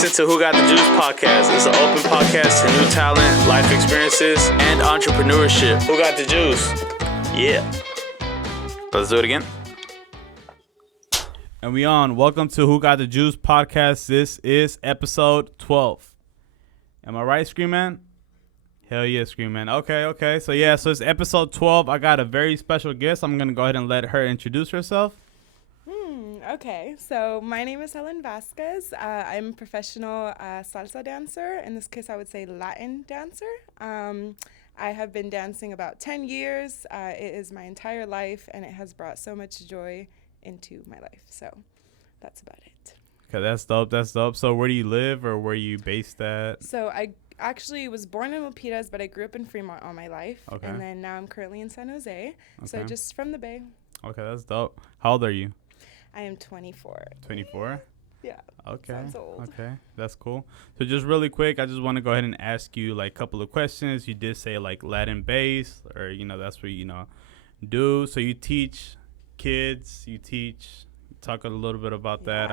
listen to Who Got the Juice podcast. It's an open podcast to new talent, life experiences, and entrepreneurship. Who got the juice? Yeah. Let's do it again. And we on. Welcome to Who Got the Juice podcast. This is episode 12. Am I right, Scream Man? Hell yeah, Scream Man. Okay. So it's episode 12. I got a very special guest. I'm going to go ahead and let her introduce herself. Okay, so my name is Helen Vasquez. I'm a professional salsa dancer. In this case, I would say Latin dancer. I have been dancing about 10 years. It is my entire life, and it has brought so much joy into my life. So that's about it. Okay, that's dope. So where do you live, or where are you based at? So I actually was born in Milpitas, but I grew up in Fremont all my life. Okay. And then now I'm currently in San Jose. Okay. So just from the Bay. Okay, that's dope. How old are you? I am 24. 24? Yeah. Okay. Sounds old. Okay, that's cool. So just really quick, I just want to go ahead and ask you like a couple of questions. You did say like Latin bass, or that's what you do. So you teach kids, talk a little bit about that.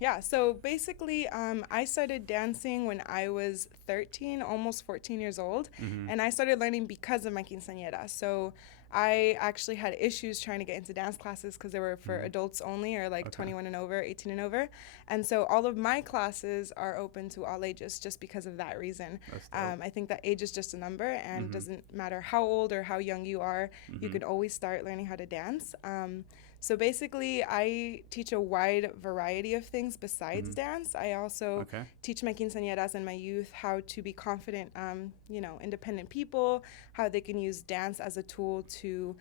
Yeah, so basically I started dancing when I was 13, almost 14 years old. Mm-hmm. And I started learning because of my quinceañera. So I actually had issues trying to get into dance classes because they were for adults only, or like 21 and over, 18 and over. And so all of my classes are open to all ages just because of that reason. I think that age is just a number, and it doesn't matter how old or how young you are, you can always start learning how to dance. So basically, I teach a wide variety of things besides dance. I also teach my quinceañeras and my youth how to be confident, independent people, how they can use dance as a tool to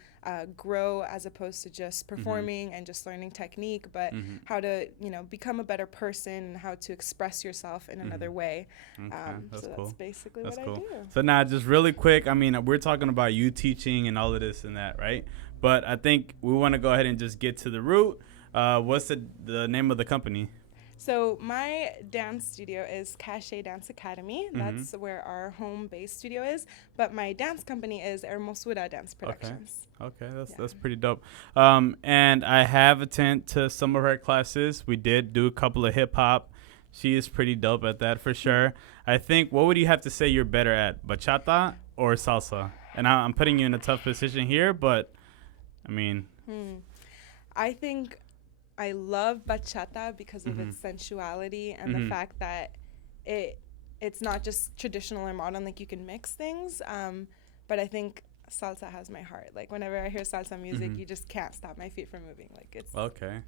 grow as opposed to just performing and just learning technique, but how to, become a better person, how to express yourself in another way. That's basically what I do. So now, just really quick, we're talking about you teaching and all of this and that, right? But I think we want to go ahead and just get to the root. What's the name of the company? So my dance studio is Cache Dance Academy. That's where our home-based studio is. But my dance company is Hermosura Dance Productions. Okay, that's pretty dope. And I have attended to some of her classes. We did do a couple of hip-hop. She is pretty dope at that for sure. I think, what would you have to say you're better at, bachata or salsa? And I'm putting you in a tough position here, but I think I love bachata because of its sensuality and the fact that it's not just traditional or modern, like you can mix things. But I think salsa has my heart. Like whenever I hear salsa music, you just can't stop my feet from moving. Like it's okay.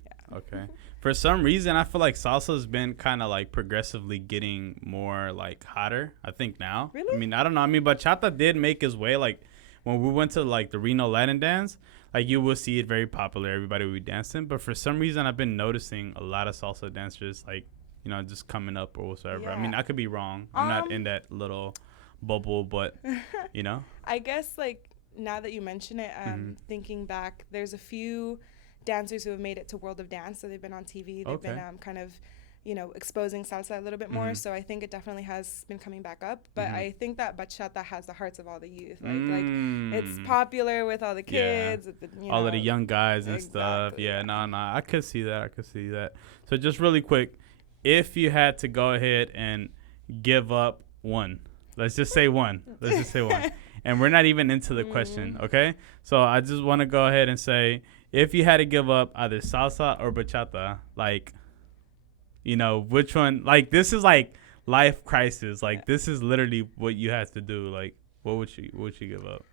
For some reason, I feel like salsa has been kind of like progressively getting more like hotter. I think now. Really? I don't know. Bachata did make its way. Like when we went to like the Reno Latin dance, like you will see it very popular. Everybody will be dancing. But for some reason, I've been noticing a lot of salsa dancers like, just coming up or whatsoever. Yeah. I could be wrong. I'm not in that little bubble, but, I guess like now that you mention it, thinking back, there's a few dancers who have made it to World of Dance. So they've been on TV. They've been kind of, exposing salsa a little bit more. So I think it definitely has been coming back up. But I think that bachata has the hearts of all the youth. Like it's popular with all the kids. Yeah. All of the young guys and stuff. Yeah, no. I could see that. So just really quick, if you had to go ahead and give up one, let's just say one. And we're not even into the question, okay? So I just want to go ahead and say, if you had to give up either salsa or bachata, like, which one? Like, this is like life crisis. Like, this is literally what you have to do. Like, what would you give up?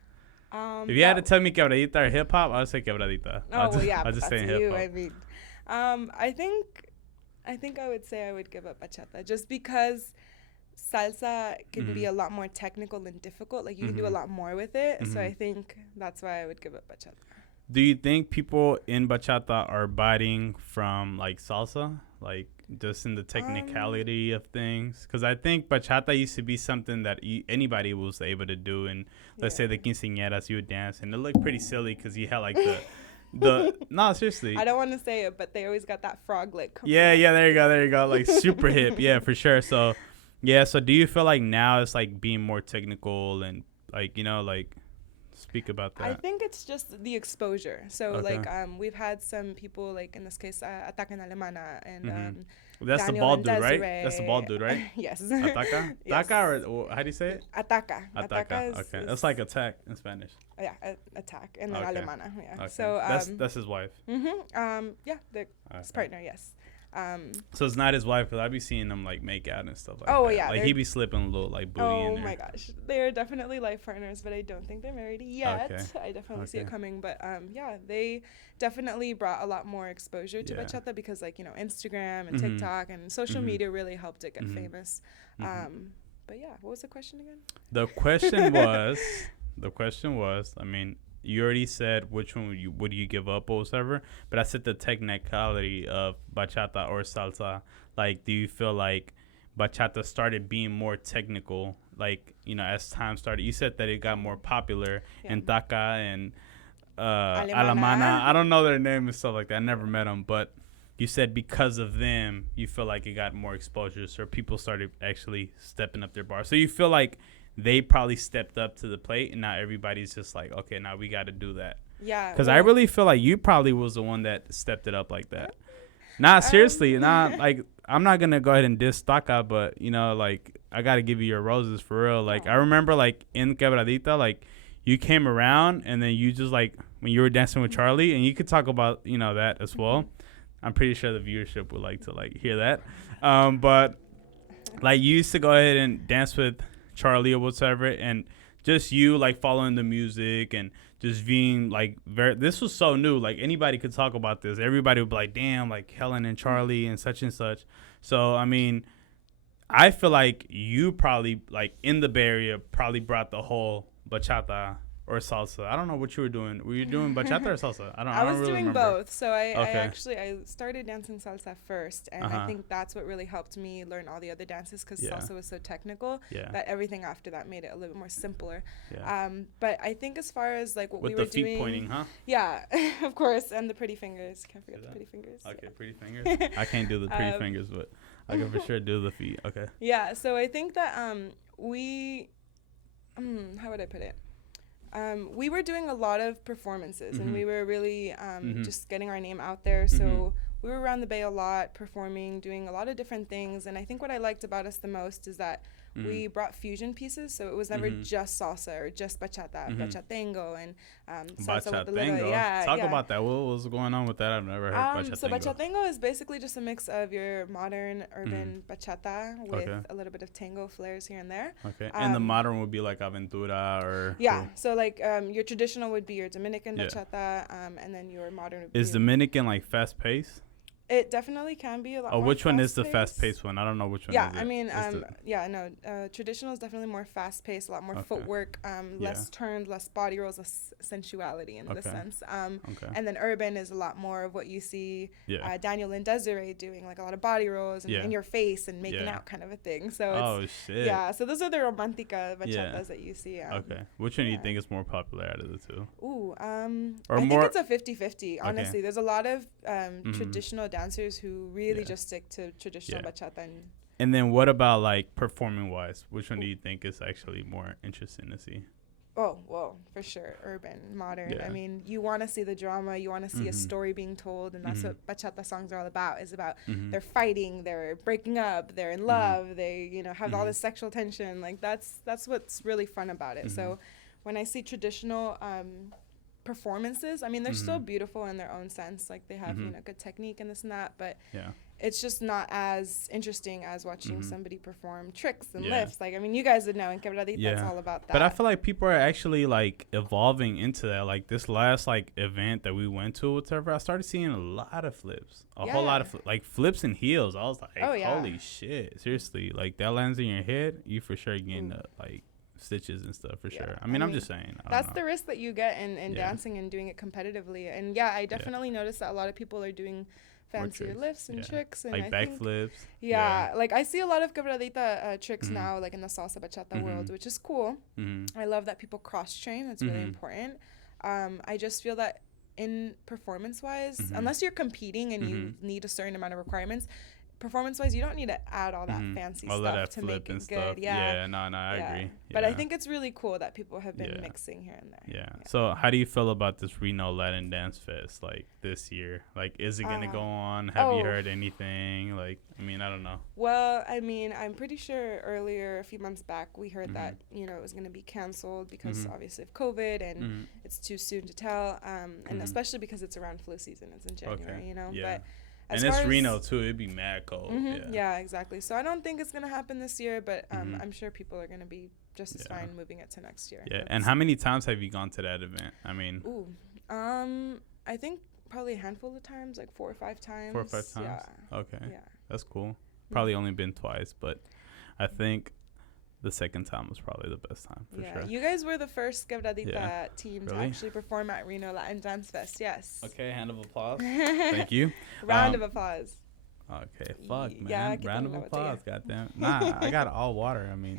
If you had to tell me quebradita or hip hop, I would say quebradita. I'll just say hip hop. I think I would say I would give up bachata just because salsa can be a lot more technical and difficult. Like, you can do a lot more with it. So I think that's why I would give up bachata. Do you think people in bachata are biting from like salsa? Like, just in the technicality of things? Because I think bachata used to be something that anybody was able to do. And let's say the quinceañeras, you would dance. And it looked pretty silly because you had like no, seriously. I don't want to say it, but they always got that frog lick. Yeah, there you go. Like, super hip. Yeah, for sure. So, so do you feel like now it's like being more technical and like, Speak about that. I think it's just the exposure. So like we've had some people, like in this case Ataca en Alemana and that's Daniel the bald and dude, right? Desiree. That's the bald dude, right? Yes. Ataca? Yes. Ataca, or how do you say it? Ataca. Ataca. Is, Okay. That's like attack in Spanish. Yeah, attack and then Alemana. Yeah. Okay. So that's his wife. yeah, his partner. Yes. So it's not his wife, because I be seeing them like make out and stuff like that. Oh yeah, like he be slipping a little like booty in there. Oh my gosh, they're definitely life partners, but I don't think they're married yet. Okay. I definitely see it coming, but yeah, they definitely brought a lot more exposure to bachata, because like, you know, Instagram and TikTok and social media really helped it get famous. But yeah, what was the question again? The question was, I mean, you already said which one would you give up or whatever, but I said the technicality of bachata or salsa. Like, do you feel like bachata started being more technical, like, you know, as time started? You said that it got more popular in Taca and Alemana. I don't know their name and stuff like that. I never met them, but you said because of them, you feel like it got more exposure, so people started actually stepping up their bar. So you feel like they probably stepped up to the plate, and now everybody's just like, okay, now we got to do that. Yeah. Because I really feel like you probably was the one that stepped it up like that. Nah, seriously. Like, I'm not going to go ahead and diss Taca, but, you know, like, I got to give you your roses for real. Like, I remember, like, in Quebradita, like, you came around, and then you just, like, when you were dancing with Charlie, and you could talk about, you know, that as well. I'm pretty sure the viewership would like to, like, hear that. But, like, you used to go ahead and dance with Charlie or whatever, and just you like following the music and just being like this was so new, like anybody could talk about this, everybody would be like, damn, like Helen and Charlie and such. So I mean, I feel like you probably, like, in the Bay Area, probably brought the whole bachata or salsa. I don't know what you were doing. Were you doing bachata or salsa? I was really doing remember. both. So I started dancing salsa first, and I think that's what really helped me learn all the other dances, because salsa was so technical that everything after that made it a little bit more simpler. But I think as far as like what we were doing, with the feet pointing, huh? Yeah, of course, and the pretty fingers. Can't forget the pretty fingers. Okay, pretty fingers. I can't do the pretty fingers, but I can for sure do the feet. Okay. Yeah. So I think that we, how would I put it? We were doing a lot of performances, and we were really just getting our name out there. So we were around the Bay a lot, performing, doing a lot of different things. And I think what I liked about us the most is that we brought fusion pieces. So it was never just salsa or just bachata, bachatengo, and salsa with a little, Talk about that. What was going on with that? I've never heard bachatengo. So bachatengo is basically just a mix of your modern urban bachata with a little bit of tango flares here and there. Okay. And the modern would be like aventura or... So like your traditional would be your Dominican bachata, and then your modern would be... Is Dominican like fast paced? It definitely can be a lot more which one is the fast-paced. fast-paced one? I don't know which one Yeah, is it. I mean, traditional is definitely more fast-paced, a lot more footwork, less turns, less body rolls, less sensuality in the sense. And then urban is a lot more of what you see Daniel and Desiree doing, like a lot of body rolls and in your face and making out kind of a thing. So shit. Yeah, so those are the romantica bachatas that you see. Okay. Which one do you think is more popular out of the two? I think it's a 50-50, honestly. There's a lot of traditional dancers who really just stick to traditional bachata. And then what about like performing wise? Which one do you think is actually more interesting to see? Oh, well, for sure. Urban, modern. I mean, you want to see the drama. You want to see a story being told. And that's what bachata songs are all about. Is about they're fighting, they're breaking up, they're in love, they, you know, have all this sexual tension. Like that's what's really fun about it. So when I see traditional performances, I mean, they're still beautiful in their own sense. Like they have, you know, good technique and this and that, but it's just not as interesting as watching somebody perform tricks and lifts. Like, I mean, you guys would know in Quebradita, it's all about that. But I feel like people are actually like evolving into that. Like this last like event that we went to, whatever, I started seeing a lot of flips, a whole lot of like flips and heels. I was like, holy shit, seriously, like that lands in your head, you for sure getting like stitches and stuff for sure. I mean, I'm just saying. That's the risk that you get in dancing and doing it competitively. And I definitely noticed that a lot of people are doing fancier lifts and tricks. And like backflips. Like I see a lot of quebradita tricks now, like in the salsa bachata world, which is cool. I love that people cross-train. That's really important. I just feel that in performance-wise, unless you're competing and you need a certain amount of requirements, performance-wise, you don't need to add all that fancy stuff to make it good. Yeah, no, I agree. But I think it's really cool that people have been mixing here and there. Yeah. So how do you feel about this Reno Latin Dance Fest, like, this year? Like, is it going to go on? Have you heard anything? Like, I mean, I don't know. Well, I mean, I'm pretty sure earlier, a few months back, we heard that, you know, it was going to be canceled because obviously of COVID and it's too soon to tell. And especially because it's around flu season. It's in January, you know. Yeah. But and it's Reno, too. It'd be mad cold. Yeah, exactly. So I don't think it's going to happen this year, but I'm sure people are going to be just as fine moving it to next year. Yeah. And how many times have you gone to that event? I mean. I think probably a handful of times, like 4 or 5 times. 4 or 5 times? Yeah. Okay. Yeah. That's cool. Probably only been twice, but I think the second time was probably the best time for sure. You guys were the first Quebradita team to actually perform at Reno Latin Dance Fest. Yes. Okay, hand of applause. Thank you. Round of applause. Okay, fuck, man. Yeah, round of applause, goddamn. Nah, I got all water. I mean,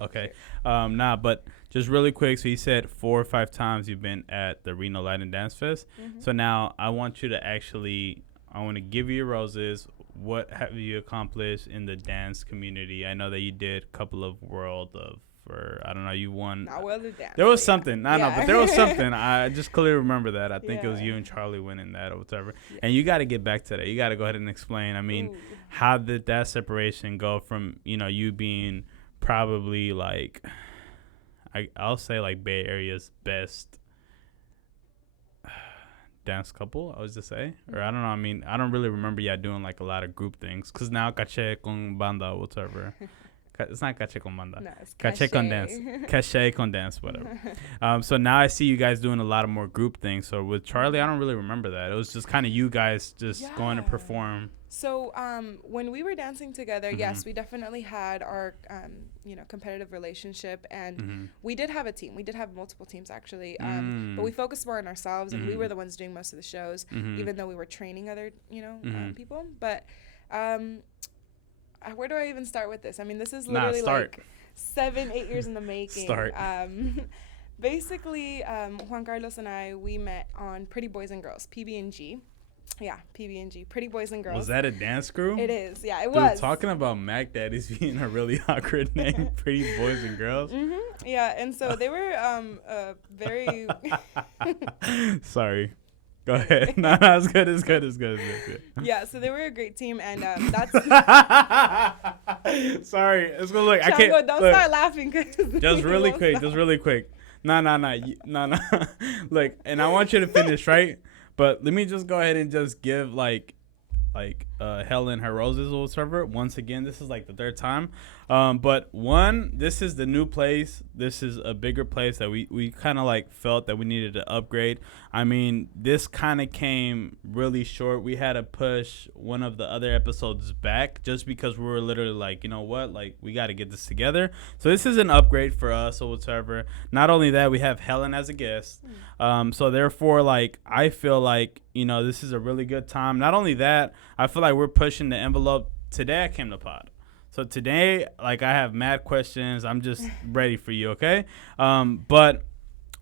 okay. But just really quick. So you said 4 or 5 times you've been at the Reno Latin Dance Fest. So now I want you to I want to give you your roses. What have you accomplished in the dance community? I know that you did a couple of I don't know, you won. Not World of Dance. There was something. No, but there was something. I just clearly remember that. I think it was you and Charlie winning that or whatever. Yeah. And you got to get back to that. You got to go ahead and explain. I mean, how did that separation go from, you know, you being probably like, I'll say like Bay Area's best dance couple, I was to say, or I don't know. I mean, I don't really remember y'all doing like a lot of group things, because now caché con banda, whatever. It's not caché con banda. No, it's caché con dance. Caché con dance, whatever. So now I see you guys doing a lot of more group things. So with Charlie, I don't really remember that. It was just kind of you guys just going to perform. So when we were dancing together, yes, we definitely had our competitive relationship, and we did have a team. We did have multiple teams actually, but we focused more on ourselves, and we were the ones doing most of the shows, even though we were training other people. But where do I even start with this? I mean, this is literally like 7-8 years in the making. Basically, Juan Carlos and I, we met on Pretty Boys and Girls, PB&G. Yeah, PB&G, Pretty Boys and Girls. Was that a dance crew? It is, yeah, it was. Talking about Mac Daddies being a really awkward name, Pretty Boys and Girls. Yeah, and so they were very... Sorry. Go ahead. No, it's good. It's good. Yeah, so they were a great team, and that's... Sorry. It's gonna look... Chango, I can't... don't start laughing. Just really quick. No. Look, and I want you to finish, right? But let me just go ahead and just give like Helen her roses or whatever. Once again, this is like the 3rd time. But this is the new place. This is a bigger place that we kind of like felt that we needed to upgrade. I mean, this kind of came really short. We had to push one of the other episodes back just because we were literally like, you know what, like we got to get this together. So this is an upgrade for us or whatever. Not only that, we have Helen as a guest. So therefore, like, I feel like, you know, this is a really good time. Not only that, I feel like we're pushing the envelope. Today I came to pod. So today, like, I have mad questions. I'm just ready for you, okay? But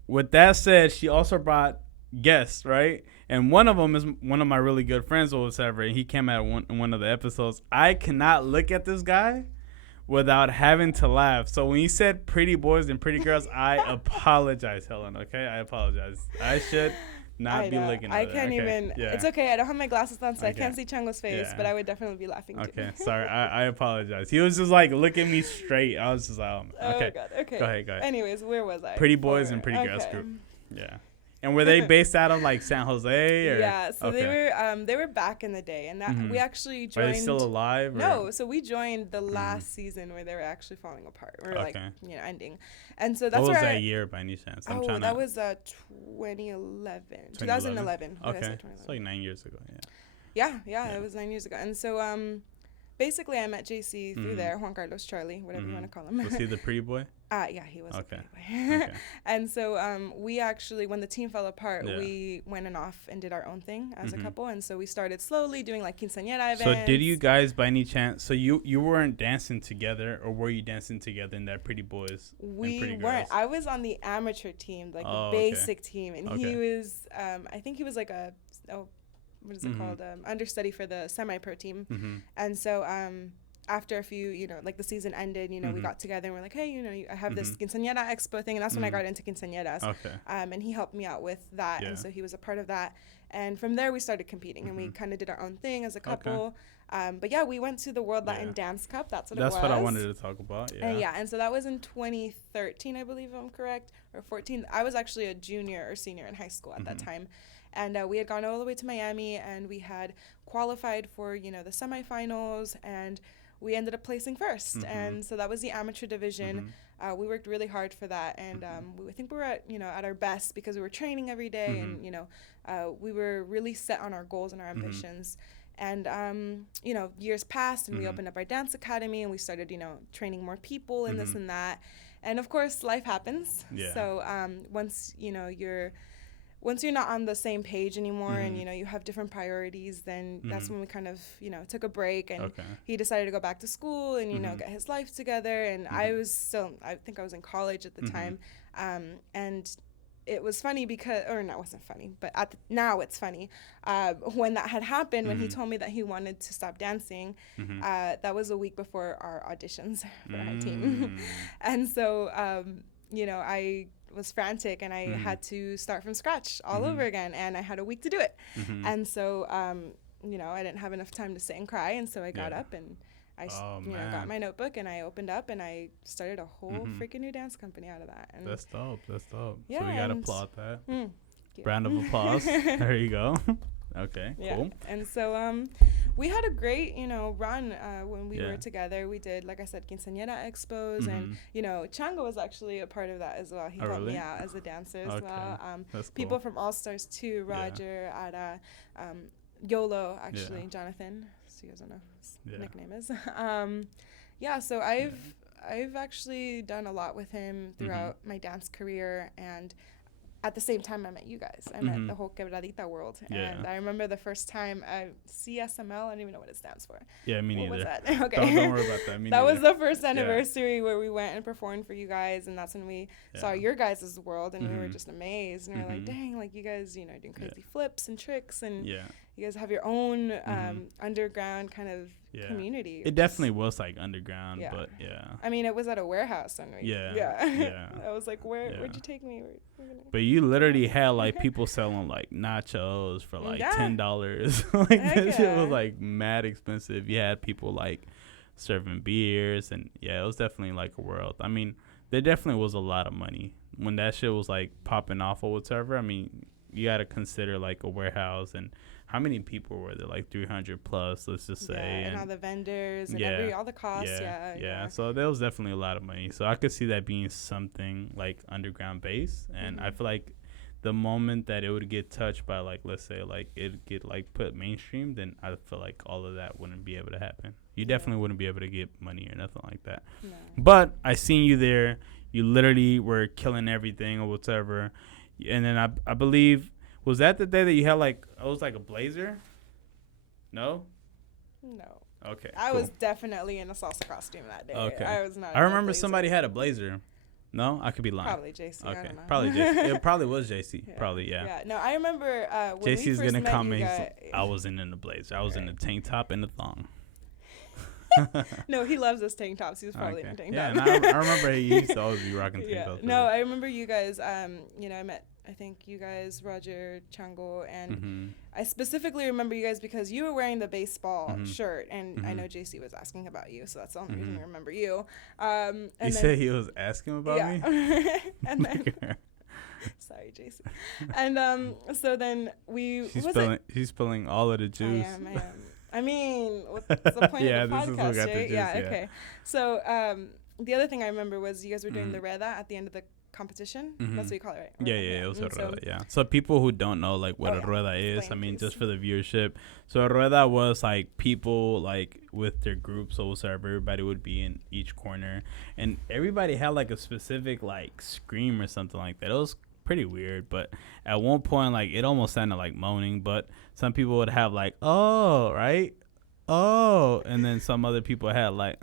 with that said, she also brought guests, right? And one of them is one of my really good friends or whatever, and he came out in one of the episodes. I cannot look at this guy without having to laugh. So when you said pretty boys and pretty girls, I apologize, Helen, okay? I apologize. I should not be looking at it. I can't even. Yeah. It's okay. I don't have my glasses on, so I can't see Chango's face, but I would definitely be laughing too. Okay, sorry. I apologize. He was just like looking me straight. I was just like, okay. Oh, God. Okay. Go ahead. Anyways, where was I? Pretty boys and pretty girls group. Yeah. And were they based out of like San Jose? Or? Yeah, so they were back in the day, and that we actually joined. Are they still alive? Or? No, so we joined the last season where they were actually falling apart, or like ending, and so that's what was that year by any chance? That was 2011. 2011. Okay, it's like 9 years ago. Yeah, it was 9 years ago, and so basically I met JC through there, Juan Carlos, Charlie, whatever you want to call him. Was he the pretty boy? Yeah, he was. Okay. And so we actually, when the team fell apart, we went off and did our own thing as a couple. And so we started slowly doing like quinceanera events. So did you guys by any chance, so you weren't dancing together, or were you dancing together in that Pretty Boys and Pretty Girls? Weren't. I was on the amateur team, like the basic team. And he was, I think he was like a what is it called? Understudy for the semi-pro team. And so after a few, like the season ended, we got together and we're like, hey, I have this Quinceanera Expo thing. And that's when I got into quinceañeras. Okay. And he helped me out with that. And so he was a part of that. And from there, we started competing. And we kind of did our own thing as a couple. But yeah, we went to the World Latin Dance Cup. That's what what I wanted to talk about. Yeah. And so that was in 2013, I believe, if I'm correct, or 14. I was actually a junior or senior in high school at that time. And we had gone all the way to Miami, and we had qualified for, the semifinals, and we ended up placing first. And so that was the amateur division. We worked really hard for that. And I think we were at our best because we were training every day. And, we were really set on our goals and our ambitions. And, years passed, and we opened up our dance academy, and we started, training more people and this and that. And, of course, life happens. Yeah. So once you're not on the same page anymore and, you have different priorities, then that's when we kind of, took a break. And he decided to go back to school and, get his life together. And I think I was in college at the time. And it was funny because, or no, it wasn't funny, but now it's funny. When that had happened, when he told me that he wanted to stop dancing, that was a week before our auditions for our team. And so, I was frantic, and I had to start from scratch all over again, and I had a week to do it. And so, I didn't have enough time to sit and cry, and so I got up and I got my notebook and I opened up and I started a whole freaking new dance company out of that. And that's dope. Yeah, so we gotta applaud that. Round of applause. There you go. Okay, cool. And so we had a great, run when we were together. We did, like I said, Quinceanera Expos, and, Chango was actually a part of that as well. He helped me out as a dancer as well. That's people cool. from All Stars 2, Roger, Ada, YOLO, actually, Jonathan, so you guys don't know what his nickname is. So I've actually done a lot with him throughout my dance career, and at the same time I met you guys. I met the whole Quebradita world. And I remember the first time CSML, I don't even know what it stands for. Yeah, me neither. What was that? Okay. Don't worry about that. That was the first anniversary where we went and performed for you guys, and that's when we saw your guys' world, and we were just amazed, and we were like, dang, like you guys, doing crazy flips and tricks, and you guys have your own underground kind of community. It definitely was like underground, but I mean, it was at a warehouse, and I was like, where'd you take me? But you literally had like people selling like nachos for like $10. Like that shit was like mad expensive. You had people like serving beers, and it was definitely like a world. I mean, there definitely was a lot of money when that shit was like popping off or whatever. I mean, you got to consider like a warehouse, and how many people were there? Like 300 plus, let's just say. And all the vendors and all the costs. So there was definitely a lot of money. So I could see that being something like underground based. And I feel like the moment that it would get touched by, like, let's say like it get like put mainstream, then I feel like all of that wouldn't be able to happen. You definitely wouldn't be able to get money or nothing like that. No. But I seen you there. You literally were killing everything or whatever. And then I believe, was that the day that you had like, it was like a blazer? No? No. Okay. I was definitely in a salsa costume that day. Okay. I was not. I remember somebody had a blazer. No, I could be lying. Probably JC. Okay. I don't know. Probably JC. It probably was JC. Probably, Yeah. No, I remember when JC's we first gonna met comment. you I wasn't in the blazer. I was in the tank top and the thong. No, he loves his tank tops. He was probably in a tank top. Yeah, and I remember he used to always be rocking tank tops. No, I remember you guys. I met, I think you guys, Roger, Chango, and I specifically remember you guys because you were wearing the baseball shirt, and I know JC was asking about you, so that's the only reason I remember you. You said he was asking about me? And then, sorry, JC. And so then She's spilling all of the juice. I am. I mean, what's the point of the podcast, right? Okay. So the other thing I remember was you guys were doing the Reda at the end of the competition. That's what you call it, right? Yeah, it was a Rueda, So people who don't know like what a Rueda is, I mean, just for the viewership. So a Rueda was like people like with their groups or whatever, everybody would be in each corner, and everybody had like a specific like scream or something like that. It was pretty weird, but at one point like it almost sounded like moaning, but some people would have like and then some other people had like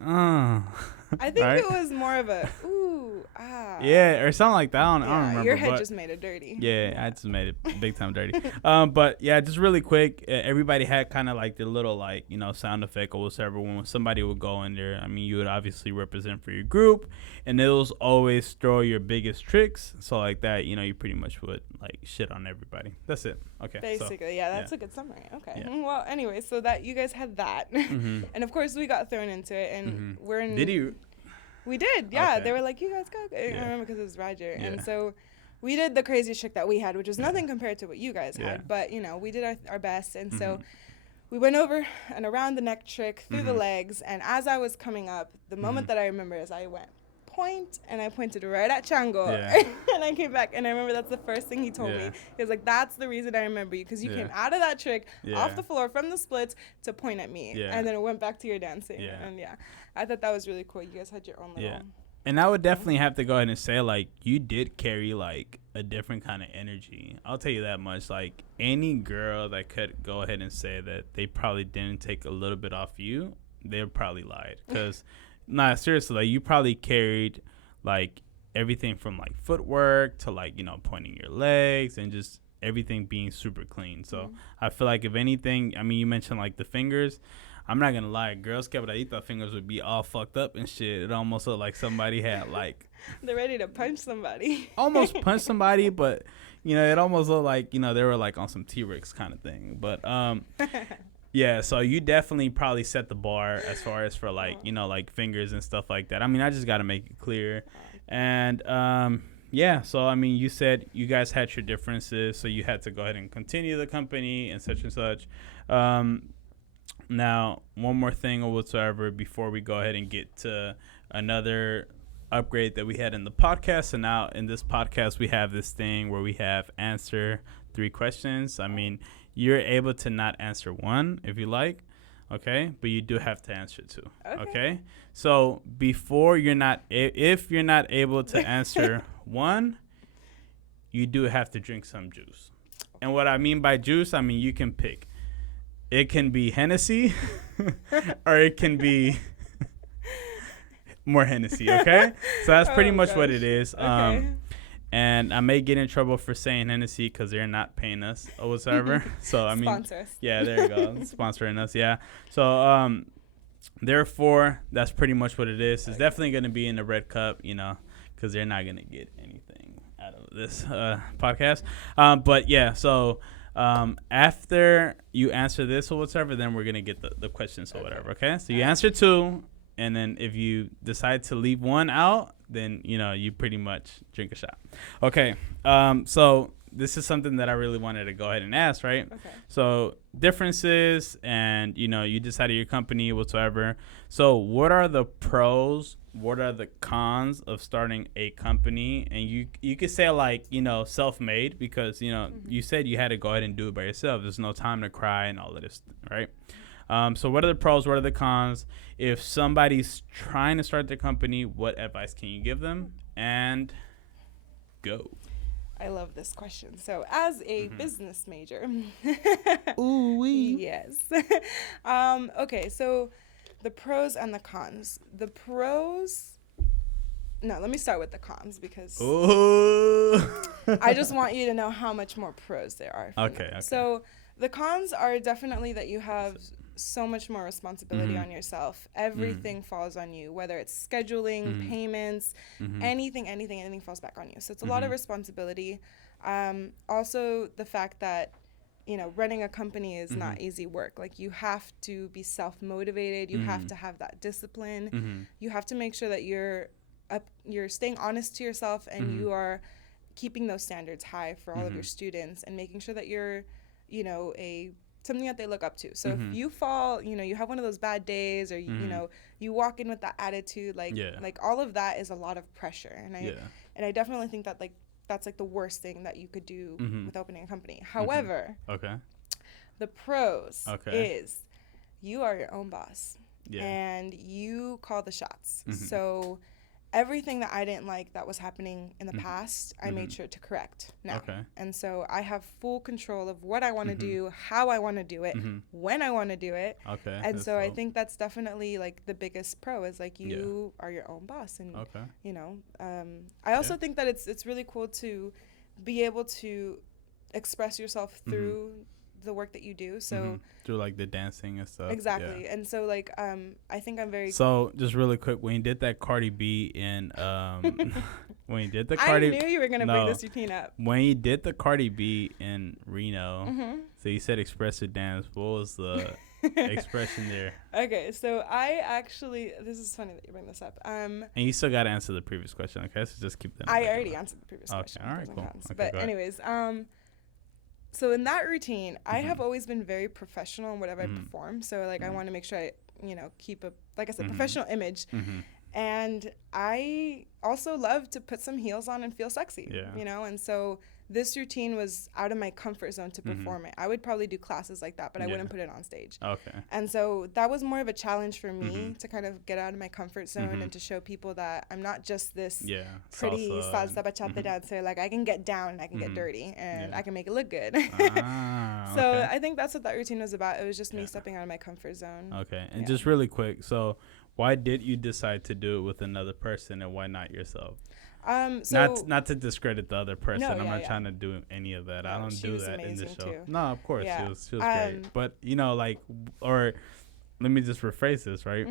I think right? it was more of a ooh, ah. Yeah, or something like that. I don't remember. Your head but just made it dirty. yeah, I just made it big time dirty. But yeah, just really quick. Everybody had kind of like their little like sound effect or whatever when somebody would go in there. I mean, you would obviously represent for your group, and it was always throw your biggest tricks. So like that, you pretty much would like shit on everybody. That's it. Okay. Basically, yeah, that's a good summary. Okay. Yeah. Well, anyway, so that you guys had that, and of course we got thrown into it, and we're in. Did you? We did, yeah. Okay. They were like, "You guys go." I remember because it was Roger, and so we did the craziest trick that we had, which was nothing compared to what you guys had, but we did our best, and so we went over and around the neck trick through the legs, and as I was coming up, the moment that I remember is I went point, and I pointed right at Chango, and I came back, and I remember that's the first thing he told me. He was like, "That's the reason I remember you, because you came out of that trick off the floor from the splits to point at me, and then it went back to your dancing." And I thought that was really cool. You guys had your own little. And I would definitely have to go ahead and say, like, you did carry, like, a different kind of energy. I'll tell you that much. Like, any girl that could go ahead and say that they probably didn't take a little bit off you, they probably lied. Because, nah, seriously, like, you probably carried, like, everything from, like, footwork to, like, pointing your legs and just everything being super clean. So I feel like if anything, I mean, you mentioned, like, the fingers. I'm not gonna lie, girls' quebradita fingers would be all fucked up and shit. It almost looked like somebody had like they're ready to punch somebody. Almost punch somebody, but it almost looked like they were like on some T-Rex kind of thing. But yeah, so you definitely probably set the bar as far as for like like fingers and stuff like that. I mean, I just gotta make it clear, and yeah. So I mean, you said you guys had your differences, so you had to go ahead and continue the company and such. Now, one more thing or whatsoever before we go ahead and get to another upgrade that we had in the podcast. So now in this podcast, we have this thing where we have answer 3 questions. I mean, you're able to not answer one if you like, okay? But you do have to answer 2, okay? So before if you're not able to answer 1, you do have to drink some juice. And what I mean by juice, I mean you can pick. It can be Hennessy or it can be more Hennessy, okay? So that's pretty much what it is. Okay. And I may get in trouble for saying Hennessy because they're not paying us or whatever. So, I mean, sponsor us. Yeah, there you go. Sponsoring us, yeah. So, therefore, that's pretty much what it is. It's definitely going to be in the red cup, because they're not going to get anything out of this podcast. But, yeah, so... after you answer this or whatever, then we're going to get the questions or whatever, okay? So you answer 2, and then if you decide to leave 1 out, then, you pretty much drink a shot. Okay, so this is something that I really wanted to go ahead and ask, right? Okay. So differences and, you decided your company whatsoever. So what are the pros? What are the cons of starting a company? And you could say like, self-made because, you said you had to go ahead and do it by yourself. There's no time to cry and all of this, right? So what are the pros? What are the cons? If somebody's trying to start their company, what advice can you give them? And go. I love this question. So as a business major. Ooh-wee. Yes. Okay, so the pros and the cons. The pros... No, let me start with the cons because I just want you to know how much more pros there are. Okay. So the cons are definitely that you have so much more responsibility on yourself. Everything falls on you, whether it's scheduling, payments, anything falls back on you. So it's a lot of responsibility. Also, the fact that running a company is not easy work. Like you have to be self-motivated. You have to have that discipline. You have to make sure that you're staying honest to yourself and you are keeping those standards high for all of your students and making sure that you're, something that they look up to. So if you fall, you have one of those bad days or, you walk in with that attitude, like all of that is a lot of pressure. And I definitely think that that's like the worst thing that you could do with opening a company. However, the pros is you are your own boss and you call the shots. So everything that I didn't like that was happening in the past, I made sure to correct now. Okay. And so I have full control of what I want to do, how I want to do it, when I want to do it. Okay. And so I dope. think that's definitely like the biggest pro is like you are your own boss. And, you know, I also think that it's really cool to be able to express yourself through the work that you do. So through like the dancing and stuff. exactly. Yeah. And so like I think I'm very So just really quick, when you did that Cardi B in when you did the I Cardi knew you were gonna bring this routine up. When you did the Cardi B in Reno, so you said expressive dance. What was the expression there? Okay, so I actually this is funny that you bring this up. And you still gotta answer the previous question, okay? So just keep that. I already answered the previous question. Okay, all right, cool. Okay, but anyways, so in that routine, I have always been very professional in whatever I perform. So like I want to make sure I, you know, keep a, like I said, professional image. And I also love to put some heels on and feel sexy, you know? And so this routine was out of my comfort zone to perform it. I would probably do classes like that, but I wouldn't put it on stage. Okay. And so that was more of a challenge for me to kind of get out of my comfort zone and to show people that I'm not just this pretty salsa bachata dancer. Like I can get down and I can get dirty and I can make it look good. So I think that's what that routine was about. It was just me stepping out of my comfort zone. Okay. And just really quick, so why did you decide to do it with another person and why not yourself? So not to discredit the other person. No, I'm not yeah. trying to do any of that. No, I don't she do was that in the amazing show. too. No, of course. Yeah. She was great. But, you know, like, or let me just rephrase this, right?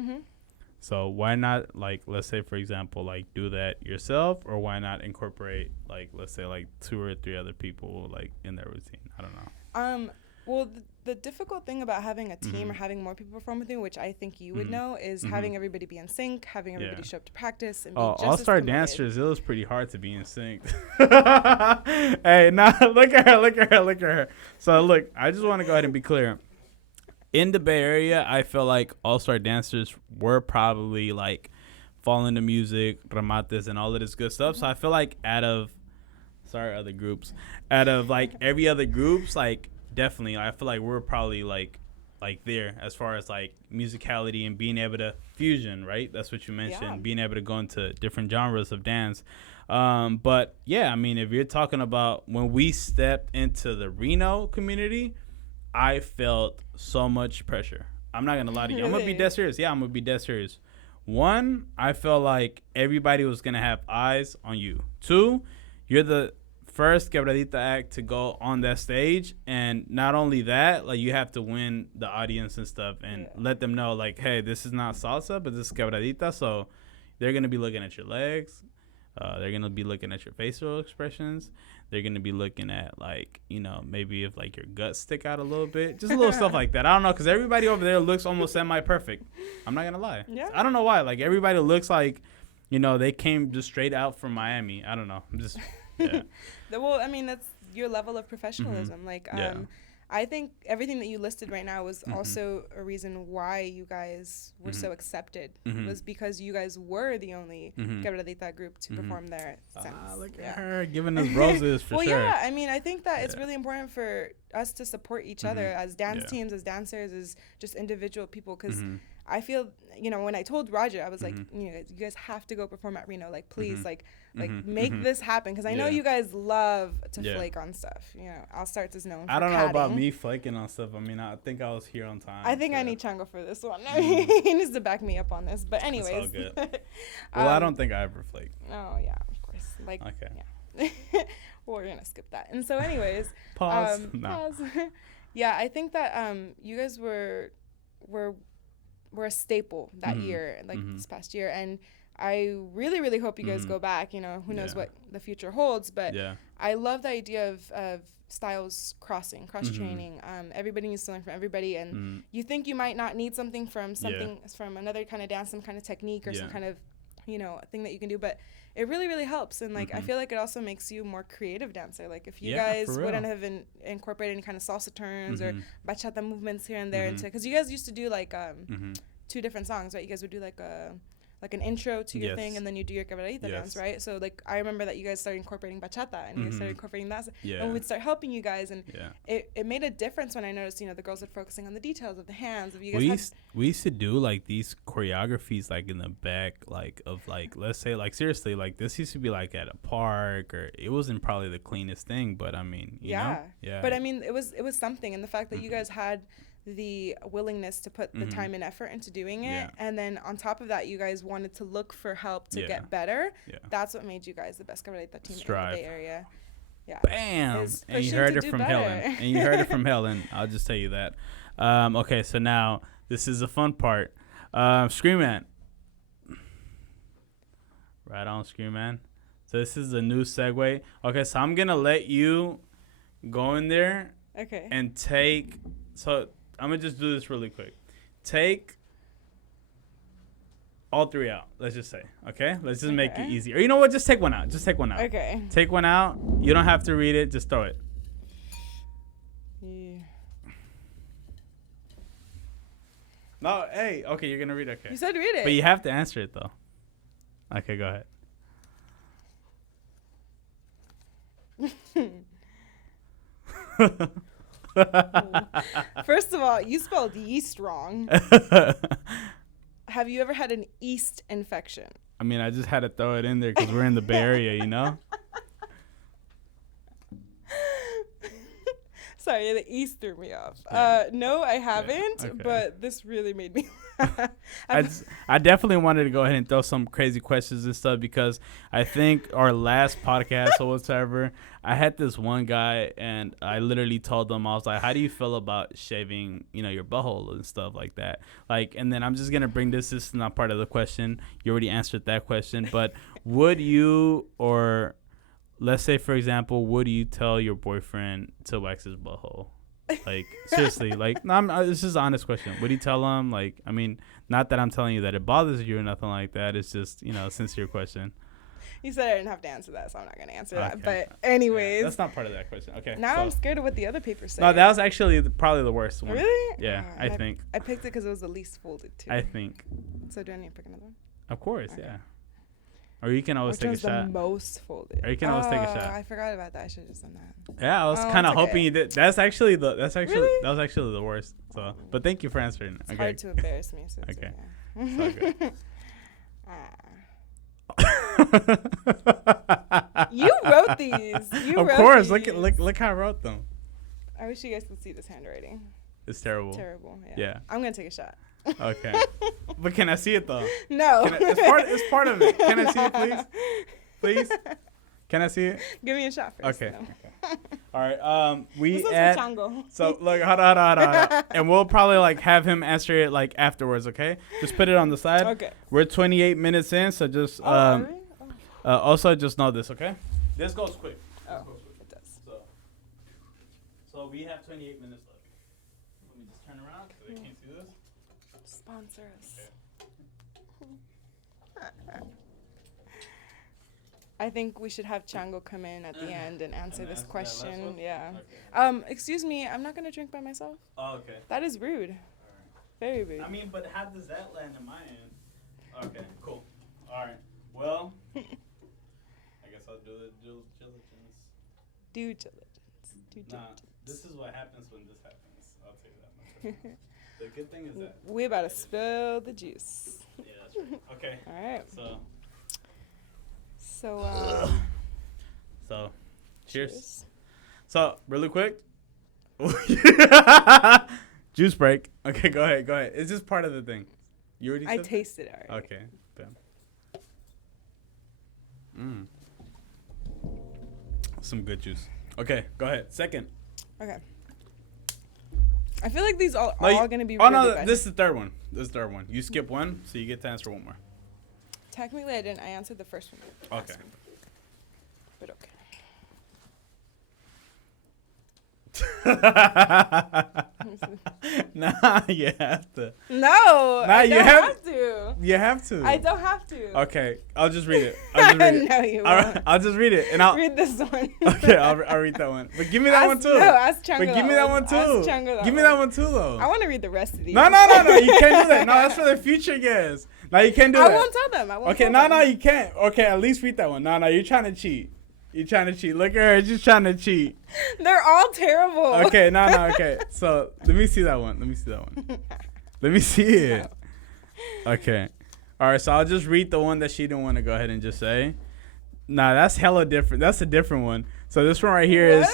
So why not, like, let's say, for example, like, do that yourself, or why not incorporate, like, let's say, like, 2 or 3 other people, like, in their routine? I don't know. Well, the difficult thing about having a team or having more people perform with you, which I think you would know, is having everybody be in sync, having everybody show up to practice, and be just as All-Star committed. dancers, it was pretty hard to be in sync. Hey, look at her. So, look, I just want to go ahead and be clear. In the Bay Area, I feel like All-Star dancers were probably, like, following the music, remates, and all of this good stuff. So I feel like out of, like, every other groups, like, definitely, I feel like we're probably like there as far as like musicality and being able to fusion, right? That's what you mentioned, being able to go into different genres of dance. But yeah, I mean, if you're talking about when we stepped into the Reno community, I felt so much pressure. I'm not gonna lie to you. I'm gonna be dead serious. Yeah, I'm gonna be dead serious. 1, I felt like everybody was gonna have eyes on you. 2, you're the first quebradita act to go on that stage, and not only that, like you have to win the audience and stuff and let them know like, hey, this is not salsa, but this is quebradita. So they're gonna be looking at your legs, they're gonna be looking at your facial expressions, they're gonna be looking at like, you know, maybe if like your guts stick out a little bit, just a little stuff like that. I don't know, because everybody over there looks almost semi-perfect. I'm not gonna lie. I don't know why, like everybody looks like, you know, they came just straight out from Miami. I don't know, I'm just Well, I mean, that's your level of professionalism. Like, I think everything that you listed right now was also a reason why you guys were so accepted, was because you guys were the only quebradita group to perform there since. Look at her giving us roses for sure. Well, yeah, I mean, I think that it's really important for us to support each other as dance teams, as dancers, as just individual people, because I feel, you know, when I told Roger, I was like, you guys have to go perform at Reno. Like, please, like make this happen. Because I know you guys love to flake on stuff. You know, All Stars is known for I don't know catting. about me flaking on stuff. I mean, I think I was here on time. I think I need Chango for this one. He needs to back me up on this. But anyways. It's all good. Well, I don't think I ever flake. Oh, yeah, of course. Like, okay. Yeah. Well, we're going to skip that. And so anyways. Pause. Pause. Yeah, I think that you guys were a staple that year, like this past year, and I really, really hope you guys go back. You know, who knows what the future holds, but I love the idea of styles cross training. Everybody needs something from everybody, and you think you might not need something from another kind of dance, some kind of technique or some kind of, you know, thing that you can do, but it really, really helps. And like I feel like it also makes you a more creative dancer. Like if you guys wouldn't have incorporated any kind of salsa turns or bachata movements here and there into, because you guys used to do like 2 different songs, right? You guys would do like a like an intro to your Yes. thing, and then you do your quebradita dance, right? So like I remember that you guys started incorporating bachata, and you guys started incorporating that, and we'd start helping you guys, and it made a difference when I noticed, you know, the girls were focusing on the details of the hands. Of you guys we used to do like these choreographies like in the back, like of like, let's say like seriously, like this used to be like at a park, or it wasn't probably the cleanest thing, but I mean, you know? But I mean, it was something, and the fact that you guys had the willingness to put the time and effort into doing it, and then on top of that, you guys wanted to look for help to get better. That's what made you guys the best cabareta team in the Bay Area. Yeah. Bam! And you heard it from Helen. I'll just tell you that. Okay, so now this is the fun part. Scream Man. Right on, Scream Man. So this is a new segue. Okay, so I'm gonna let you go in there. Okay. And take. So I'm gonna just do this really quick. Take all 3 out. Let's just say. Okay. Let's just make it easy. Or you know what? Just take one out. Okay. Take one out. You don't have to read it. Just throw it. Yeah. No. Hey. Okay. You're gonna read it. Okay. You said read it. But you have to answer it though. Okay. Go ahead. First of all, you spelled yeast wrong. Have you ever had an yeast infection? I mean, I just had to throw it in there because we're in the Bay Area, you know? Sorry, the yeast threw me off. No, I haven't, but this really made me laugh. I definitely wanted to go ahead and throw some crazy questions and stuff because I think our last podcast or whatever, I had this one guy and I literally told him, I was like, how do you feel about shaving, you know, your butthole and stuff like that? Like, and then I'm just going to bring this is not part of the question. You already answered that question, but would you, or let's say, for example, would you tell your boyfriend to wax his butthole? Like, seriously, like, no, this is an honest question. Would you tell him? Like, I mean, not that I'm telling you that it bothers you or nothing like that. It's just, you know, a sincere question. You said I didn't have to answer that, so I'm not going to answer that. But anyways. That's not part of that question. Okay. Now I'm scared of what the other papers say. No, that was actually probably the worst one. Really? Yeah, I think. I picked it because it was the least folded, too. I think. So do I need to pick another one? Of course, yeah. Or you can always take a shot. Which one's the most folded? Or you can always take a shot. I forgot about that. I should have just done that. Yeah, I was kind of hoping you did. That was actually the worst. So, but thank you for answering. It's hard to embarrass me. So okay. You wrote these. Of course. Look how I wrote them. I wish you guys could see this handwriting. It's terrible. Terrible. Yeah. I'm gonna take a shot. Okay. But can I see it though? No. It's part of it. Can I see it, please? Please? Can I see it? Give me a shot first. Okay. All right. We add. So look, hold on. And we'll probably like have him answer it like afterwards. Okay. Just put it on the side. Okay. We're 28 minutes in, so just also just know this. Okay. This goes quick. It does. So we have 28 minutes left. Let me just turn around so they can't see this. Sponsor us. Okay. I think we should have Chango come in at the end and answer this question. Yeah. Okay. Excuse me, I'm not gonna drink by myself. Oh, okay. That is rude. Right. Very rude. I mean, but how does that land in my end? Okay, cool. All right. Well, I guess I'll do the due diligence. Due diligence. Nah, this is what happens when this happens. I'll tell you that much. The good thing is that we about to spill the juice. Yeah, that's right. Okay. All right. So, cheers. So, really quick. Juice break. Okay, go ahead. It's just part of the thing. You already said tasted it already. Okay. Some good juice. Okay, go ahead. Second. Okay. I feel like these all going to be really good. This is the third one. You skip one, so you get to answer one more. Technically, I didn't. I answered the first one. Okay. But okay. Nah, you have to. No, Nah, I don't have to. You have to. I don't have to. Okay, I'll just read it. No, you won't. I'll just read it, and I'll read this one. Okay, I'll read that one. But give me that one too. No, ask Chango. But give me that one too. Give me that one too, though. I want to read the rest of these. No. You can't do that. No, that's for the future guests. No, you can't do that. I won't tell them. Okay, no, you can't. Okay, at least read that one. No, you're trying to cheat. Look at her. She's trying to cheat. They're all terrible. Okay, no. Okay, so let me see that one. Let me see it. Okay. All right, so I'll just read the one that she didn't want to go ahead and just say. Nah, that's hella different. That's a different one. So this one right here is.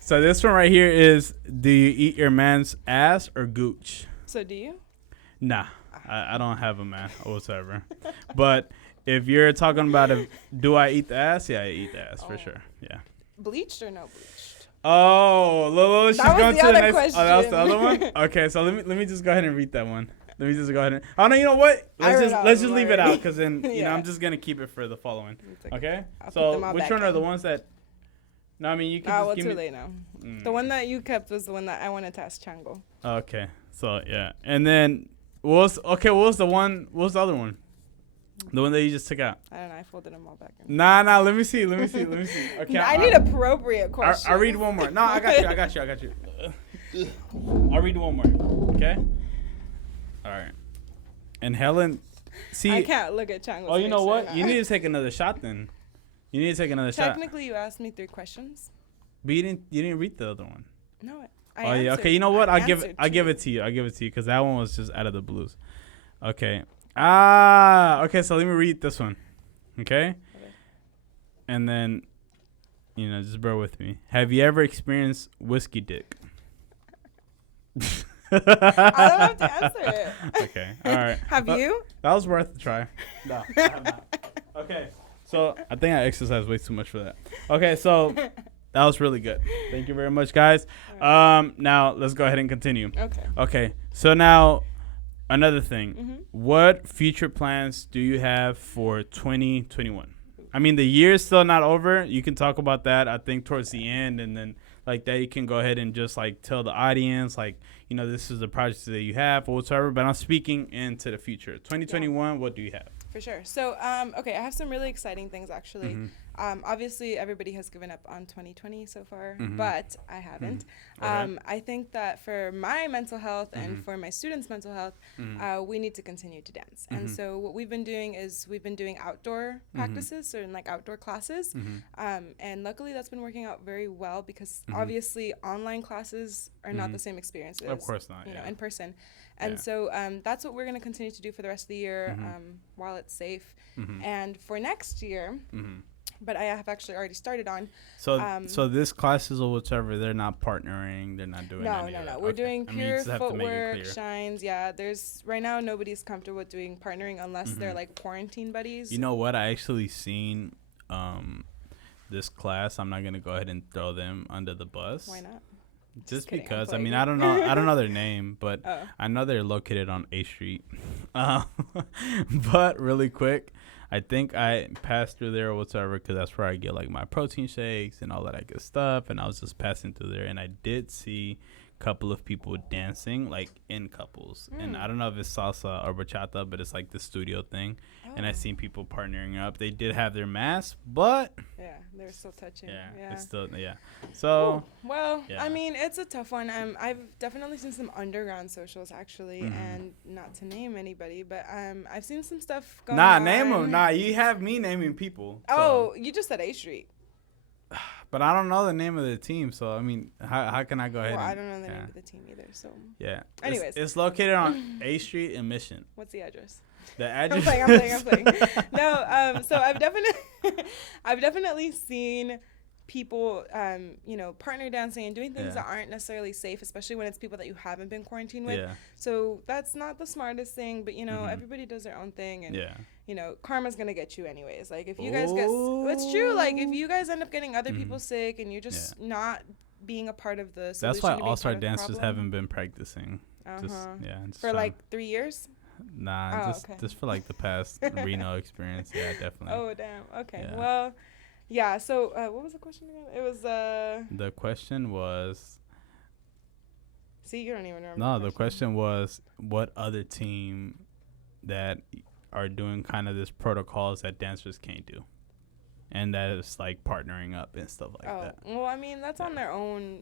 So this one right here is: do you eat your man's ass or gooch? So do you? Nah, I don't have a man whatsoever. But if you're talking about do I eat the ass? Yeah, I eat the ass for sure. Yeah. Bleached or no bleached? Oh, Lolo, she's going to the next. Question. Oh, that was the other one. Okay, so let me just go ahead and read that one. Let me just go ahead and. Oh no, you know what? Let's just leave it out because then you know I'm just gonna keep it for the following. Okay. So which one are the ones that? No, I mean you can. Well, too late now. The one that you kept was the one that I wanted to ask Chango. Okay, so yeah, and then what was the other one? The one that you just took out. I don't know. I folded them all back in. Nah. Let me see. Okay. I need appropriate questions. I'll read one more. No, I got you. I'll read one more. Okay. All right. And Helen, see. I can't look at Chango's. Oh, you know what? Right You need to take another shot then. Shot. Technically, you asked me 3 questions. But you didn't read the other one. No. Yeah. Okay. You know what? I'll give it to you because that one was just out of the blues. Okay. Okay. So let me read this one. Okay. And then, just bear with me. Have you ever experienced whiskey dick? I don't have to answer it. Okay. All right. Have you? That was worth a try. No, I have not. Okay. So I think I exercised way too much for that. Okay. So that was really good. Thank you very much, guys. Now let's go ahead and continue. Okay. So now another thing. Mm-hmm. What future plans do you have for 2021? I mean, the year is still not over. You can talk about that, I think, towards the end. And then like that, you can go ahead and just like tell the audience, like, this is the projects that you have or whatever. But I'm speaking into the future. 2021, What do you have? For sure. So, okay, I have some really exciting things, actually. Mm-hmm. Obviously, everybody has given up on 2020 so far, mm-hmm. but I haven't. Mm-hmm. Okay. I think that for my mental health mm-hmm. and for my students' mental health, mm-hmm. We need to continue to dance. Mm-hmm. And so what we've been doing is we've been doing outdoor practices, so in like outdoor classes. Mm-hmm. And luckily, that's been working out very well because obviously online classes are not the same experiences. Of course not. In person. And so that's what we're going to continue to do for the rest of the year while it's safe. Mm-hmm. And for next year, but I have actually already started on. So this classes or whatever, they're not partnering, they're not doing any of that. We're doing pure footwork, shines. Yeah, right now nobody's comfortable with doing partnering unless they're like quarantine buddies. You know what? I actually seen this class. I'm not going to go ahead and throw them under the bus. Why not? Just because, I mean, I don't know their name, but I know they're located on A Street. But really quick, I think I passed through there or whatever because that's where I get like my protein shakes and all that good stuff. And I was just passing through there, and I did see a couple of people dancing like in couples. And I don't know if it's salsa or bachata, but it's like the studio thing. And I seen people partnering up. They did have their masks, but they were still touching. It's still So I mean, it's a tough one. I've definitely seen some underground socials actually, and not to name anybody, but I've seen some stuff going on. Name them. You have me naming people. Oh, you just said A Street. But I don't know the name of the team, so I mean, how can I go ahead? Well, I don't know the name of the team either. So anyways, it's located on A Street in Mission. What's the address? The address. I'm playing. No, so I've definitely seen people, partner dancing and doing things that aren't necessarily safe, especially when it's people that you haven't been quarantined with. Yeah. So that's not the smartest thing, but everybody does their own thing, and karma's gonna get you anyways. Like if you guys it's true. Like if you guys end up getting other people sick and you're just not being a part of the solution. That's why all-star dancers haven't been practicing. Just for like 3 years. Nah, just for like the past Reno experience. Yeah, definitely. Oh damn. Okay. Yeah. Well, Yeah. So what was the question again? It was The question was. See, you don't even remember. No, the question was what other team that are doing kind of this protocols that dancers can't do, and that is like partnering up and stuff like that. Well, I mean, that's on their own,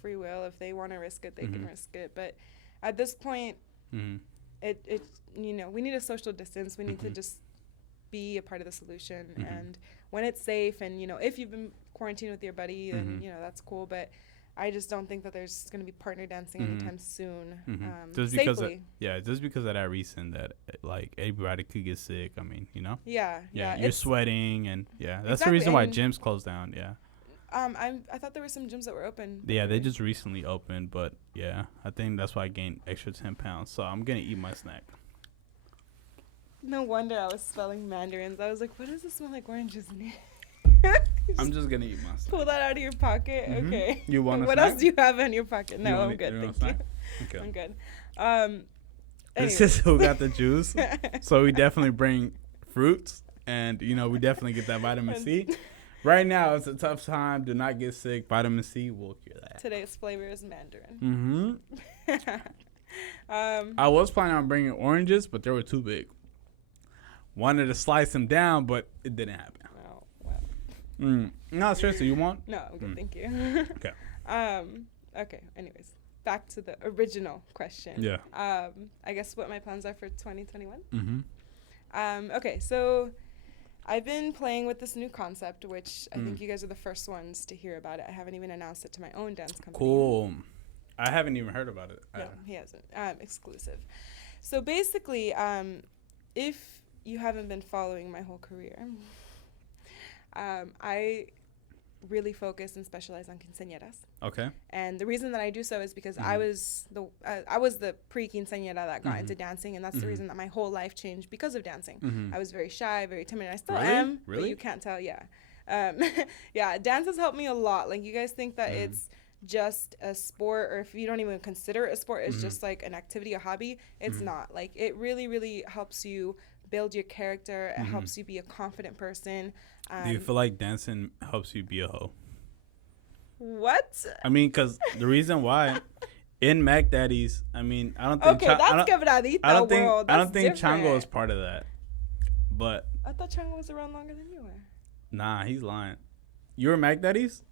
free will. If they want to risk it, they can risk it. But at this point, it we need a social distance. We need to just be a part of the solution. And when it's safe, and if you've been quarantined with your buddy, then that's cool. But I just don't think that there's going to be partner dancing anytime soon. Just because of that reason that like everybody could get sick. I mean, Yeah, you're sweating, and that's Exactly. the reason why gyms closed down. Yeah. I thought there were some gyms that were open. Yeah, they just recently opened, but I think that's why I gained extra 10 pounds. So I'm gonna eat my snack. No wonder I was smelling mandarins. I was like, what does it smell like oranges in here? I'm just gonna eat my snack. Pull that out of your pocket. Okay. You want a What snack? else do you have in your pocket? No, I'm good. Thank you. Okay. I'm good. This is who got the juice. So we definitely bring fruits, and we definitely get that vitamin C. Right now it's a tough time. Do not get sick. Vitamin C will cure that. Today's flavor is mandarin. I was planning on bringing oranges, but they were too big. Wanted to slice them down, but it didn't happen. Oh, well. No, seriously, you want? No, I'm good. Thank you. Okay. Okay. Anyways, back to the original question. Yeah. I guess what my plans are for 2021. Okay, so I've been playing with this new concept, which I think you guys are the first ones to hear about it. I haven't even announced it to my own dance company. Cool. I haven't even heard about it. No, he hasn't. Exclusive. So basically, if you haven't been following my whole career, I really focus and specialize on quinceañeras. Okay. And the reason that I do so is because I was the pre-quinceañera that got into dancing, and that's the reason that my whole life changed because of dancing. I was very shy, very timid, and I still am. Really? But you can't tell, yeah. Yeah, dance has helped me a lot. Like, you guys think that it's just a sport, or if you don't even consider it a sport, it's just like an activity, a hobby. It's not. Like, it really, really helps you build your character. It helps you be a confident person. Do you feel like dancing helps you be a hoe? What? I mean, because the reason why in Mac Daddy's, I mean, I don't think Okay, that's quebradita world. I don't think different. Chango is part of that. But I thought Chango was around longer than you were. nah, he's lying. You were Mac Daddy's?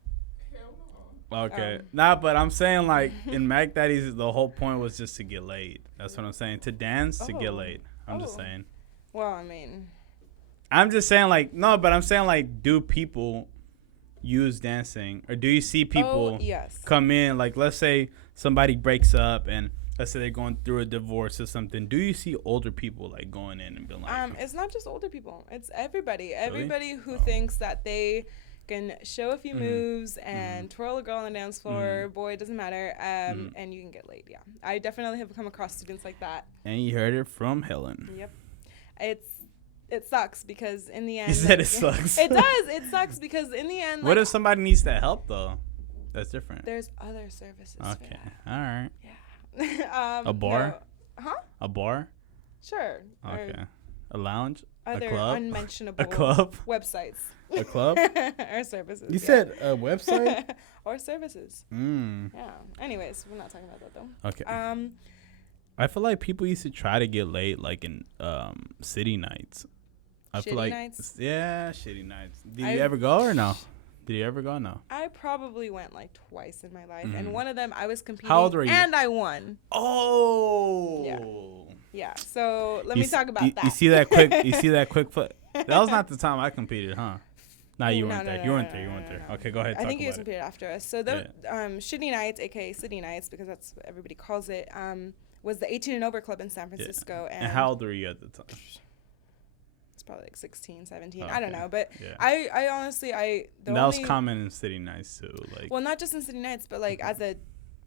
Okay. Nah, but I'm saying, like, in Mac Daddy's, the whole point was just to get laid. That's what I'm saying. To dance, to get laid. I'm just saying. Well, I mean, I'm just saying, like, no, but I'm saying, like, do people use dancing? Or do you see people come in, like, let's say somebody breaks up and let's say they're going through a divorce or something. Do you see older people, like, going in and being like... it's not just older people. It's everybody. Really? Everybody who thinks that they can show a few moves and twirl a girl on the dance floor, boy, it doesn't matter, and you can get laid, yeah. I definitely have come across students like that. And you heard it from Helen. Yep. It sucks because in the end... You said it sucks. It does. It sucks because in the end... What if somebody needs that help, though? That's different. There's other services. Okay. All right. Yeah. A bar? No. Huh? A bar? Sure. Okay. A lounge? Other a club? unmentionable a club? websites. A club? Or services. You said a website? Or services. Yeah. Anyways, we're not talking about that, though. Okay. I feel like people used to try to get laid, like, in city nights. Shitty nights? Yeah, shitty nights. Did you ever go or no? Did you ever go? No. I probably went like twice in my life, and one of them I was competing. How old were you? And I won. Oh. Yeah. So let me talk about that. You see that quick? You see that quick foot? That was not the time I competed, huh? Nah, you weren't there. You weren't there. Okay, go ahead. I think you guys competed after us. So the shitty nights, aka city nights, because that's what everybody calls it, was the 18 and over club in San Francisco. And how old were you at the time? It's probably like 16, 17. Okay. I don't know. But I honestly, that was common in city nights too. Like, well, not just in city nights, but like as a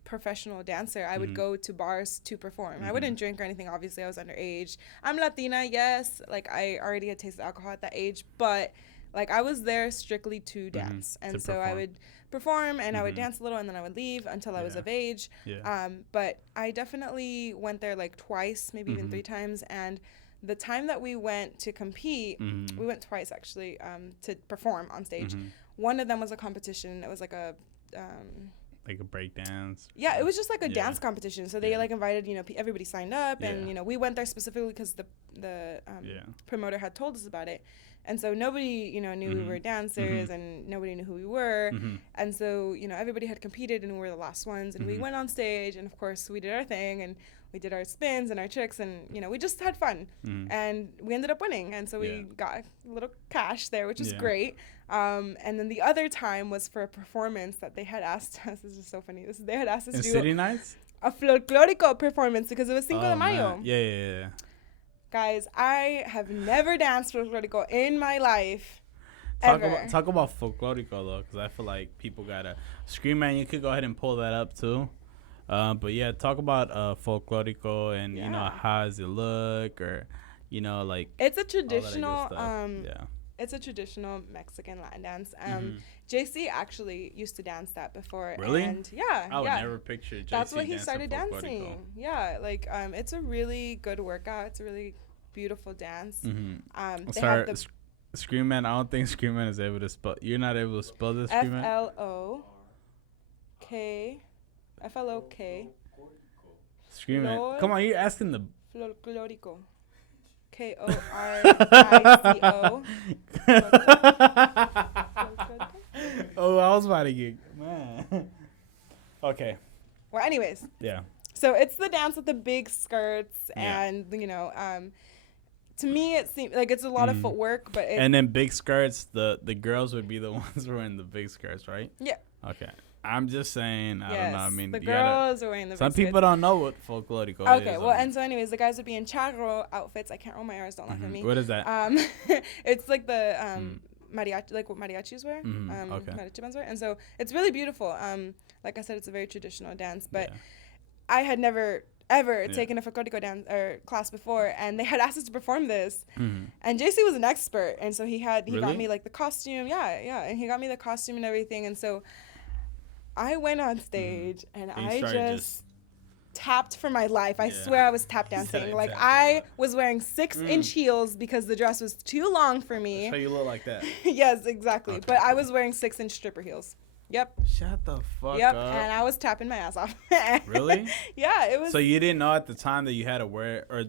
professional dancer, I would go to bars to perform. I wouldn't drink or anything. Obviously, I was underage. I'm Latina, yes. Like, I already had tasted alcohol at that age. But, like, I was there strictly to dance. And so I would perform and I would dance a little and then I would leave until I was of age. But I definitely went there like twice, maybe even 3 times. And the time that we went to compete, we went twice actually to perform on stage. One of them was a competition. It was like a break dance. Yeah, it was just like a dance competition. So they like invited, everybody signed up, and we went there specifically because the promoter had told us about it. And so nobody, knew we were dancers, and nobody knew who we were. And so, everybody had competed, and we were the last ones. And we went on stage, and of course, we did our thing, and we did our spins and our tricks, and, we just had fun. And we ended up winning. And so we got a little cash there, which was great. And then the other time was for a performance that they had asked us. This is so funny. They had asked us to do City Nights? A folklorico performance because it was Cinco de Mayo. Man. Yeah. Guys, I have never danced folklorico in my life. Ever. Talk about folklorico though, because I feel like people gotta scream. Man, you could go ahead and pull that up too. But yeah, talk about folklorico and how does it look, or like it's a traditional it's a traditional Mexican Latin dance. JC actually used to dance that before. Really? And I would never picture JC. That's when he started dancing. Yeah, like it's a really good workout. It's a really beautiful dance. Scream Man. I don't think Scream Man is able to spell. You're not able to spell this. Scream Man. FLOK. Scream Man. Come on, you're asking the. Folklorico. KORICO. Oh, I was about to get man. Okay. Well, anyways. Yeah. So it's the dance with the big skirts, and to me it seems like it's a lot of footwork, but and then big skirts. The girls would be the ones wearing the big skirts, right? Yeah. Okay. I'm just saying. I don't know. I mean, the girls are wearing the. Some people don't know what folklorico is. Okay, well, and so anyways, the guys would be in charro outfits. I can't roll my R's. Don't laugh at me. What is that? It's like the mariachi, like what mariachis wear. Mariachi bands wear, and so it's really beautiful. Like I said, it's a very traditional dance, but I had never ever taken a folklorico dance or class before, and they had asked us to perform this, and JC was an expert, and so he got me like the costume, and he got me the costume and everything, and so I went on stage and I just tapped for my life. I swear I was tap dancing. Like I was wearing 6-inch heels because the dress was too long for me. So you look like that. Yes, exactly. Okay. But I was wearing 6-inch stripper heels. Yep. Shut the fuck up. And I was tapping my ass off. Really? Yeah, it was. So you didn't know at the time that you had to wear, or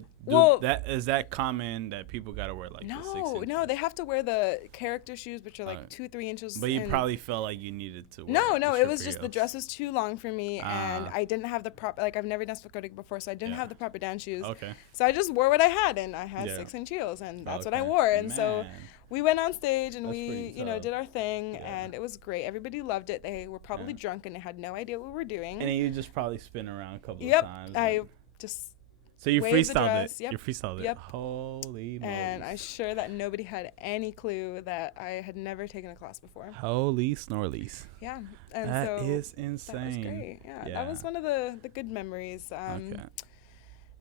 is that common that people gotta wear like the 6 inches? No, they have to wear the character shoes, which are like 2-3 inches. But you probably felt like you needed to wear No, it was just the dress was too long for me, and I didn't have the proper, like I've never danced folklorico before, so I didn't have the proper dance shoes. Okay. So I just wore what I had, and I had 6-inch heels, and that's what I wore, and so we went on stage and we, did our thing, and it was great. Everybody loved it. They were probably drunk and they had no idea what we were doing. And then you just probably spin around a couple of times. I just. So you freestyled it. You freestyled it. Yep. Holy moly. And I'm sure that nobody had any clue that I had never taken a class before. Holy snorlies. Yeah. And that is insane. That was great. Yeah. That was one of the good memories. Okay.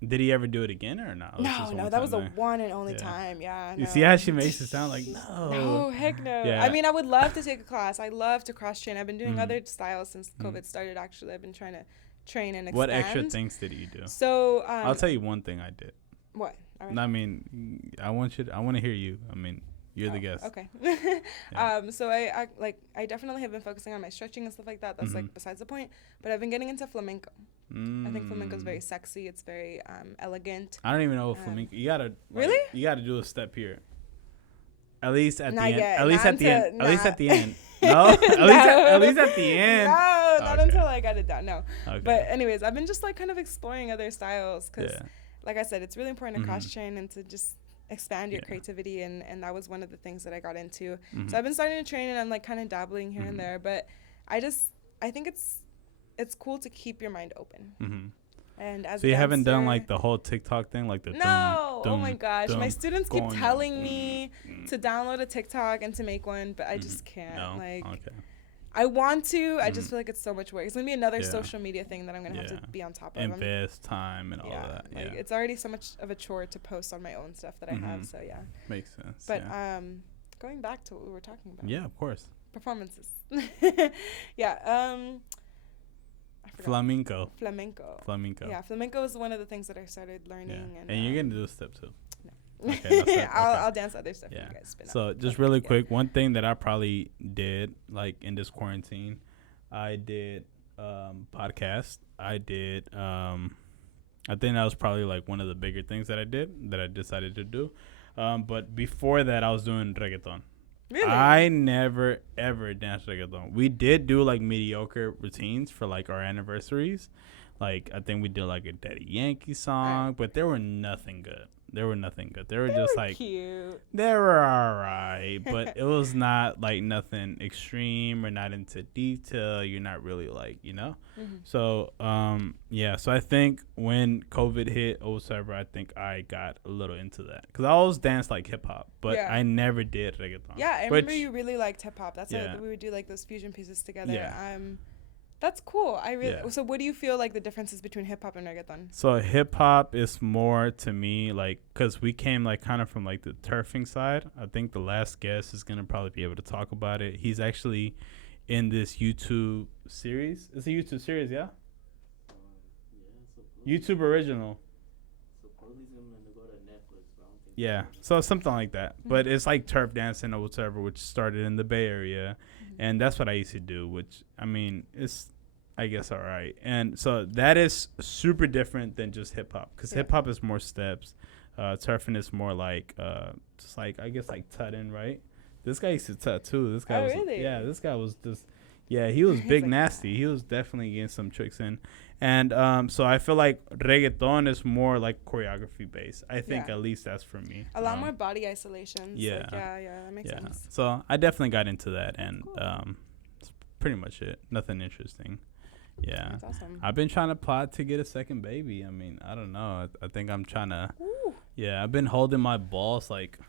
Did he ever do it again or not? No, that was the one and only time. Yeah. You see how she makes it sound like no. No, heck no. Yeah. I mean, I would love to take a class. I love to cross train. I've been doing other styles since COVID started. Actually, I've been trying to train and expand. What extra things did you do? So I'll tell you one thing I did. What? Right. I mean, I want to hear you. I mean, you're the guest. Okay. So I definitely have been focusing on my stretching and stuff like that. That's like besides the point. But I've been getting into flamenco. I think flamenco is very sexy. It's very elegant. I don't even know flamenco. You gotta really. You gotta do a step here. At least at the end. At least at the end. At least at the end. No. At least at the end. No, not until I got it done. No. Okay. But anyways, I've been just like kind of exploring other styles because, like I said, it's really important to cross train and to just expand your creativity, and that was one of the things that I got into. So I've been starting to train, and I'm like kind of dabbling here and there, but I think it's cool to keep your mind open. And as so you haven't done like the whole TikTok thing, like the oh my gosh, my students keep telling me to download a TikTok and to make one, but I just can't. I want to. I just feel like it's so much work. It's gonna be another social media thing that I'm gonna have to be on top of. Invest time and all that. Like it's already so much of a chore to post on my own stuff that I have. So makes sense. But going back to what we were talking about. Yeah, of course. Performances. Flamenco. Yeah, flamenco is one of the things that I started learning. And you're gonna do a step too. No. Okay, that's it. I'll dance other stuff. Yeah. You guys spin So up. just really quick, one thing that I probably did like in this quarantine, I did podcast. I did I think that was probably like one of the bigger things that I did that I decided to do. But before that, I was doing reggaeton. Really? I never ever danced reggaeton. We did do like mediocre routines for like our anniversaries. Like I think we did like a Daddy Yankee song, but they were nothing good. They were nothing good. They were just like cute. they were alright, but it was not like nothing extreme or not into detail. You're not really like, you know. Mm-hmm. So yeah. So I think when COVID hit or whatever, I think I got a little into that because I always danced like hip hop, but Yeah. I never did reggaeton. Yeah, I remember you really liked hip hop. That's Yeah. why we would do like those fusion pieces together. Yeah. That's cool. I really. Yeah. So, what do you feel like the differences between hip hop and reggaeton? So hip hop is more to me like because we came like kind of from like the turfing side. I think the last guest is gonna probably be able to talk about it. He's actually in this YouTube series. It's a YouTube series, yeah. YouTube original. Yeah, so something like that. Mm-hmm. But it's like turf dancing or whatever, which started in the Bay Area, and that's what I used to do. Which I mean, it's I guess all right. And so that is super different than just hip hop, because hip hop is more steps. Turfing is more like just like I guess like tutting, right? This guy used to tut too. This guy was really? Yeah, this guy was just he was big like nasty. that. He was definitely getting some tricks in. And so I feel like reggaeton is more like choreography based. I think at least that's for me. A lot more body isolations. Yeah. Like, yeah, that makes sense. So I definitely got into that, and that's pretty much it. Nothing interesting. Yeah. That's awesome. I've been trying to plot to get a second baby. I mean, I don't know. I think I'm trying to. Ooh. Yeah, I've been holding my balls like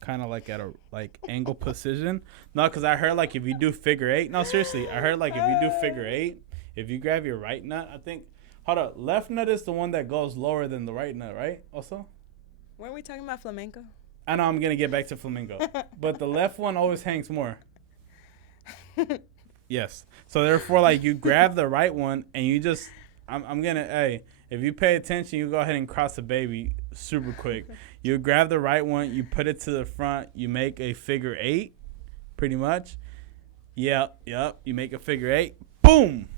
kind of like at a like angle position. No, because I heard like if you do figure eight. No, seriously, I heard like if you do figure eight, if you grab your right nut, I think. Hold up, left nut is the one that goes lower than the right nut, right? Also. Weren't we talking about flamenco? I know I'm gonna get back to flamenco, but the left one always hangs more. Yes. So therefore, like you grab the right one and you just, I'm gonna, hey, if you pay attention, you go ahead and cross the baby super quick. You grab the right one, you put it to the front, you make a figure eight, pretty much. Yep. You make a figure eight, boom,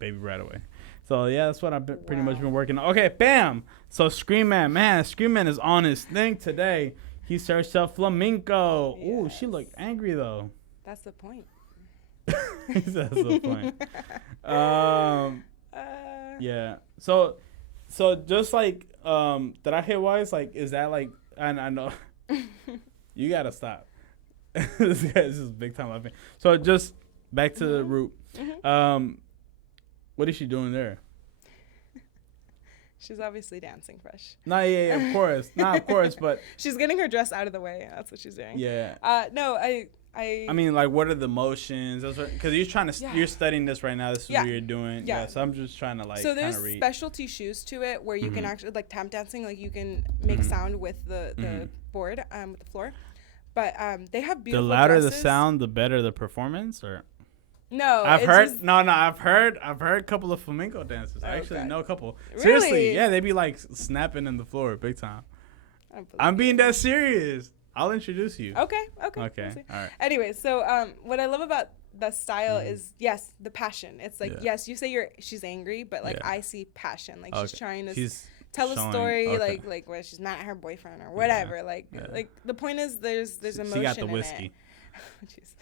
baby right away. So yeah, that's what I've been, pretty much been working on. Okay, bam. So Scream Man is on his thing today. He searched up flamenco. Yes. Ooh, she looked angry though. That's the point. That's the point. Yeah. So just like did I hit wise? Like, is that like? And I know you gotta stop. This guy's just big time laughing. So just back to the root. What is she doing there? She's obviously dancing fresh. Nah, yeah, of course. Nah, of course, but She's getting her dress out of the way. That's what she's doing. yeah. No, I mean, like, what are the motions? Because you're trying to, you're studying this right now. This is what you're doing. Yeah. So I'm just trying to like. So there's read. specialty shoes to it where you can actually like tap dancing. Like you can make sound with the board, with the floor. But they have beautiful. The louder dresses. the sound, the better the performance, or. No, I've heard I've heard a couple of flamenco dancers. I actually know a couple. Really? Seriously, yeah, they be like snapping in the floor big time. I'm being that serious. I'll introduce you. Okay. All right. Anyway, so what I love about the style is the passion. It's like yes, you say she's angry, but like I see passion. Like she's trying to tell a story, like where she's mad at her boyfriend or whatever. Like the point is there's emotion. She got the in whiskey. it. Jeez.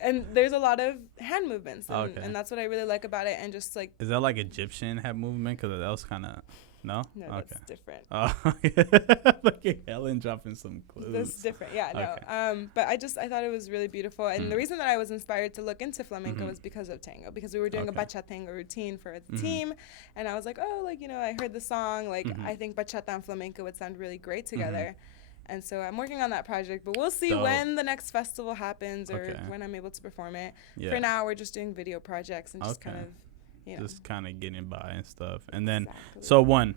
And there's a lot of hand movements, and that's what I really like about it. And just like, is that like Egyptian hand movement? Because that was kind of no. That's different. Oh, look at Helen dropping some clues. That's different. Yeah, no. But I thought it was really beautiful, and the reason that I was inspired to look into flamenco was because of tango, because we were doing a bachata tango routine for the team, and I was like, oh, like I heard the song, like I think bachata and flamenco would sound really great together. And so I'm working on that project, but we'll see when the next festival happens or when I'm able to perform it. Yeah. For now, we're just doing video projects and just kind of, just kind of getting by and stuff. And then, so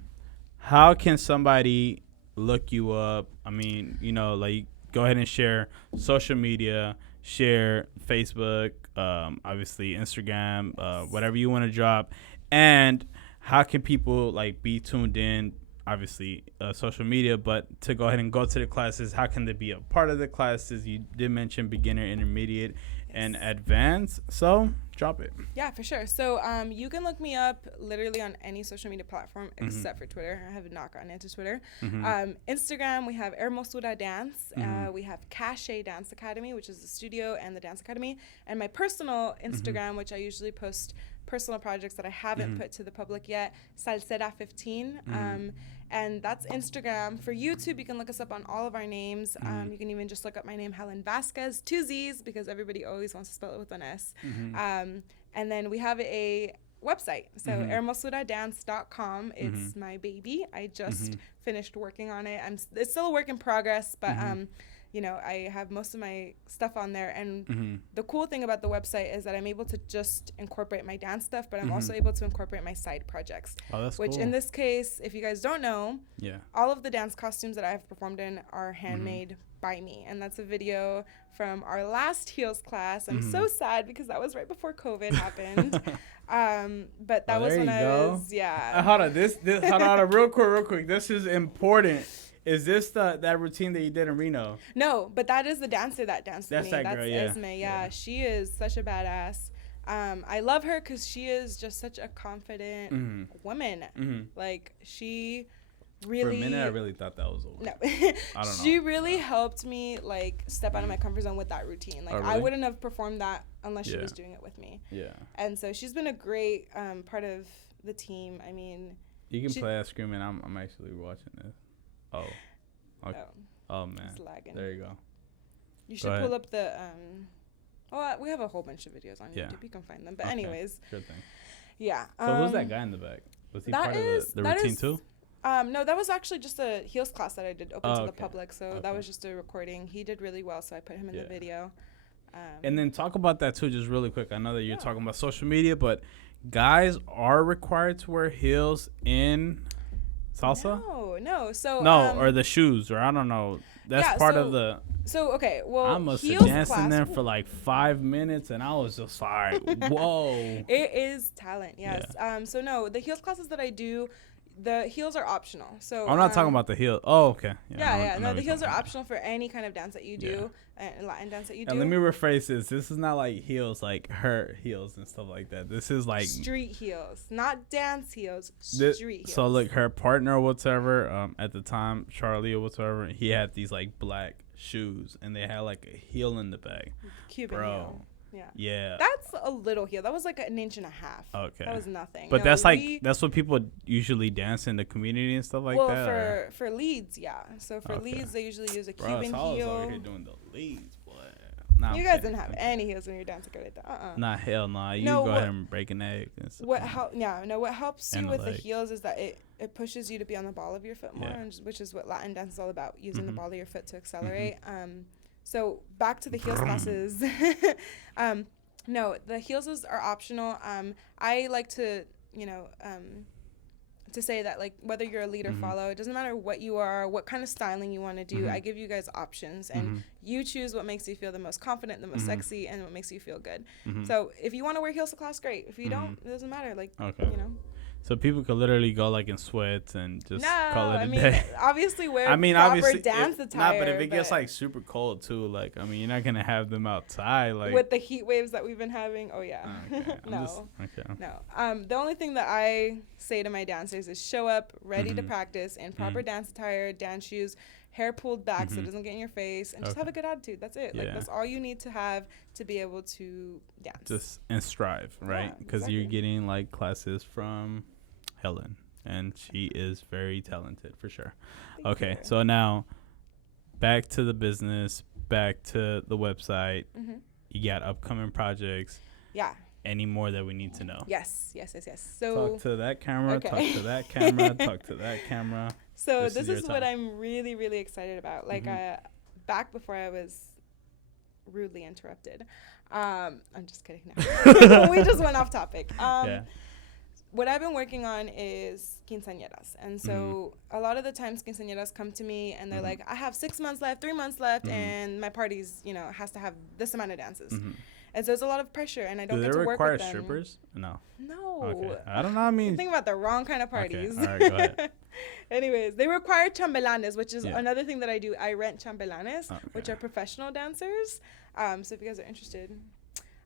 how can somebody look you up? I mean, like go ahead and share social media, share Facebook, obviously Instagram, whatever you want to drop. And how can people like be tuned in obviously social media, but to go ahead and go to the classes, how can they be a part of the classes? You did mention beginner, intermediate, and advanced. So drop it. Yeah, for sure. So you can look me up literally on any social media platform except for Twitter. I have not gotten into Twitter. Instagram, we have Hermosura Dance. We have Cache Dance Academy, which is the studio and the dance academy. And my personal Instagram, which I usually post personal projects that I haven't put to the public yet, Salsera15. And that's Instagram. For YouTube, you can look us up on all of our names. You can even just look up my name, Helen Vasquez, 2 Z's, because everybody always wants to spell it with an S. And then we have a website. So hermosuradance.com. It's my baby. I just finished working on it. It's still a work in progress, but you know, I have most of my stuff on there. And the cool thing about the website is that I'm able to just incorporate my dance stuff, but I'm also able to incorporate my side projects. Oh, that's which cool. In this case, if you guys don't know, all of the dance costumes that I've performed in are handmade by me. And that's a video from our last heels class. I'm so sad because that was right before COVID happened. But that was when I was, hold on, this hold on, real quick. This is important. Is this that routine that you did in Reno? No, but that is the dancer that danced with me. That's that girl, Esme. Yeah, she is such a badass. I love her because she is just such a confident woman. Like, she really... For a minute, I really thought that was over. No. I don't know. She really helped me, like, step out of my comfort zone with that routine. Like, I wouldn't have performed that unless she was doing it with me. Yeah. And so she's been a great part of the team. I mean... You can play that screaming. I'm actually watching this. Oh. Okay. Oh man. It's lagging. There you go. You should pull up the we have a whole bunch of videos on YouTube. You can find them. But anyways. Sure thing. Yeah. So who's that guy in the back? Was he part of the routine too? No, that was actually just a heels class that I did open to the public. So that was just a recording. He did really well, so I put him in the video. And then talk about that too, just really quick. I know that you're talking about social media, but guys are required to wear heels in salsa? No. So or the shoes, or I don't know. That's part of the. So okay, well, I must have danced in there for like 5 minutes, and I was just like, whoa. It is talent, yes. Yeah. So no, the heels classes that I do, the heels are optional. So I'm not talking about the heel. Oh, okay. No, the heels are optional for any kind of dance that you do, and Latin dance that you do. And let me rephrase this. This is not like heels, like her heels and stuff like that. This is like street heels, not dance heels. Street heels. So like her partner or whatever, at the time, Charlie or whatever, he had these like black shoes, and they had like a heel in the back. Cuban heel. Yeah. That's a little heel. That was like 1.5 inches. Okay. That was nothing. But that's what people usually dance in the community and stuff like that. Well, for leads, yeah. So for leads, they usually use a Cuban heel. I was over here doing the leads, boy. You guys didn't have any heels when you're dancing like that. Nah, hell nah. You go ahead and break an egg and stuff. What helps you with the heels is that it pushes you to be on the ball of your foot more, which is what Latin dance is all about, using the ball of your foot to accelerate. So back to the heels classes. No, the heels are optional. I like to, to say that, like, whether you're a lead or follow, it doesn't matter what you are, what kind of styling you want to do. I give you guys options, and you choose what makes you feel the most confident, the most sexy, and what makes you feel good. So if you want to wear heels to class, great. If you don't, it doesn't matter. Like, So people could literally go like in sweats and just call it a day. Obviously wear proper dance attire. But if it gets like super cold too, like, I mean, you're not gonna have them outside like with the heat waves that we've been having. Oh yeah. No. The only thing that I say to my dancers is show up ready to practice in proper dance attire, dance shoes, hair pulled back so it doesn't get in your face, and just have a good attitude. That's it. Like, that's all you need to have to be able to dance. And strive, right? Because you're getting like classes from Helen, and she is very talented for sure. Thank you. So now back to the business, back to the website. You got upcoming projects. Yeah. Any more that we need to know? Yes. So talk to that camera, talk to that camera, talk to that camera. So this is what I'm really, really excited about. Like, back before I was rudely interrupted. I'm just kidding now. We just went off topic. What I've been working on is quinceañeras. And so a lot of the times quinceañeras come to me and they're like, I have 6 months left, 3 months left, and my party's, has to have this amount of dances. And so it's a lot of pressure, and I don't get to work with them. Do they require strippers? No. No. Okay. I don't know. I mean, think about the wrong kind of parties. Okay. All right, go ahead. Anyways, they require chambelanes, which is another thing that I do. I rent chambelanes, which are professional dancers. So if you guys are interested,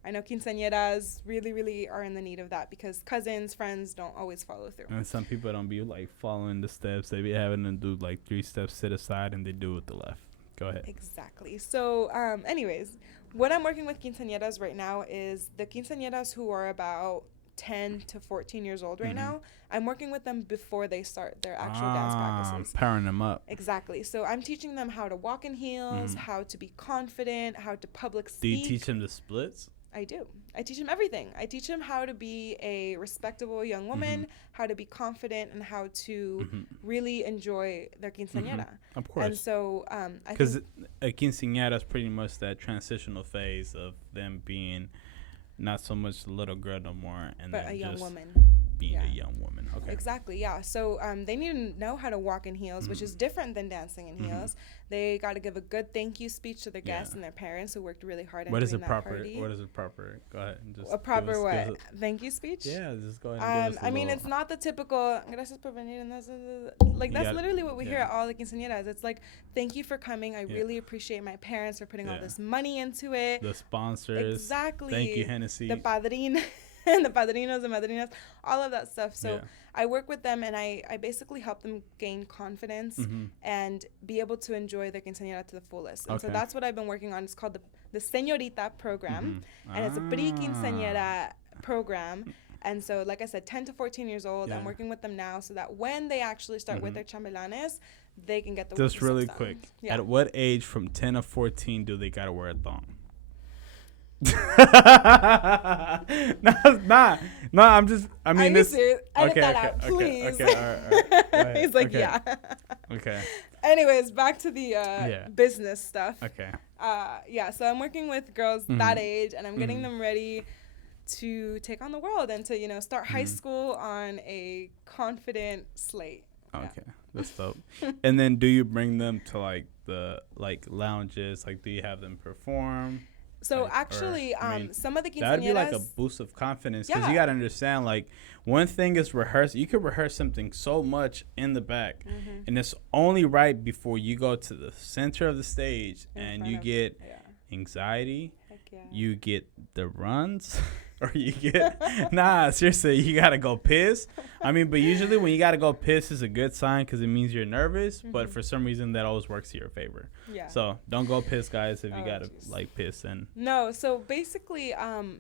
I know quinceañeras really, really are in the need of that because cousins, friends don't always follow through. And some people don't be like following the steps. They be having to do like 3 steps to the side and they do it with the left. Go ahead. Exactly. So anyways, what I'm working with quinceañeras right now is the quinceañeras who are about 10 to 14 years old right now. I'm working with them before they start their actual dance practices. Powering them up. Exactly. So I'm teaching them how to walk in heels, how to be confident, how to public speak. Do you teach them the splits? I do. I teach them everything. I teach them how to be a respectable young woman, how to be confident, and how to really enjoy their quinceañera. Of course. And so because a quinceañera is pretty much that transitional phase of them being not so much the little girl no more, and but then a young just woman. being a young woman. Okay. Exactly, yeah. So they need to know how to walk in heels, which is different than dancing in heels. They got to give a good thank you speech to their guests and their parents who worked really hard on doing that party. What is a proper? Go ahead. And just a proper what? Thank you speech? Yeah, just go ahead and give us I mean, it's not the typical, gracias por venir. Like, that's literally what we hear at all the quinceañeras. It's like, thank you for coming. I really appreciate my parents for putting all this money into it. The sponsors. Exactly. Thank you, Hennessy. The padrino. And the padrinos and madrinas, all of that stuff. So I work with them and I basically help them gain confidence and be able to enjoy their quinceañera to the fullest. And so that's what I've been working on. It's called the Señorita program. And it's a pre-quinceañera program. And so, like I said, 10 to 14 years old, I'm working with them now so that when they actually start with their chambelanes, they can get the Just really quick. At what age from 10 to 14 do they got to wear a thong? No, I'm just. I mean, this. Edit that out, please. Okay. All right. He's like, yeah. Okay. Anyways, back to the business stuff. Okay. So I'm working with girls that age, and I'm getting them ready to take on the world and to start high school on a confident slate. Okay, that's dope. And then, do you bring them to the lounges? Like, do you have them perform? So actually, some of the quinceañeras... That would be like a boost of confidence because you got to understand, one thing is rehearse. You could rehearse something so much in the back, and it's only right before you go to the center of the stage and you get anxiety, you get the runs, or you get... seriously, you got to go piss. I mean, but usually when you got to go piss is a good sign because it means you're nervous, but for some reason that always works to your favor. Yeah. So don't go piss, guys, if you got to piss. No, so basically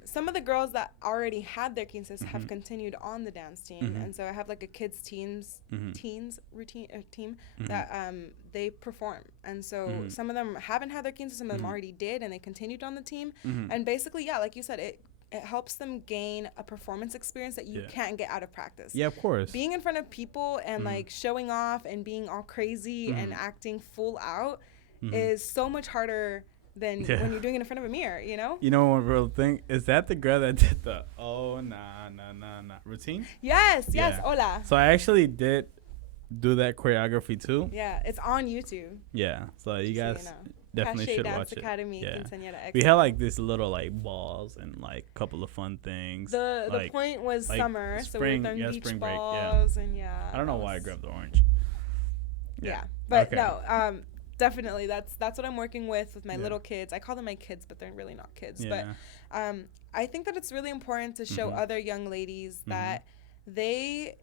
some of the girls that already had their quinces have continued on the dance team. And so I have a kids teens routine team that they perform. And so some of them haven't had their quinces, some of them already did, and they continued on the team. And basically, like you said, it helps them gain a performance experience that you can't get out of practice. Yeah, of course. Being in front of people and showing off and being all crazy and acting full out is so much harder than when you're doing it in front of a mirror, You know one real thing? Is that the girl that did the routine? Yes, hola. So I actually did do that choreography too. Yeah, it's on YouTube. Yeah, so you guys... Definitely should watch Academy, it. Yeah. We had this little balls and a couple of fun things. The point was summer, spring, so we were throwing beach balls and I don't know why I grabbed the orange. Yeah, but no, definitely that's what I'm working with my little kids. I call them my kids, but they're really not kids. But I think that it's really important to show other young ladies that they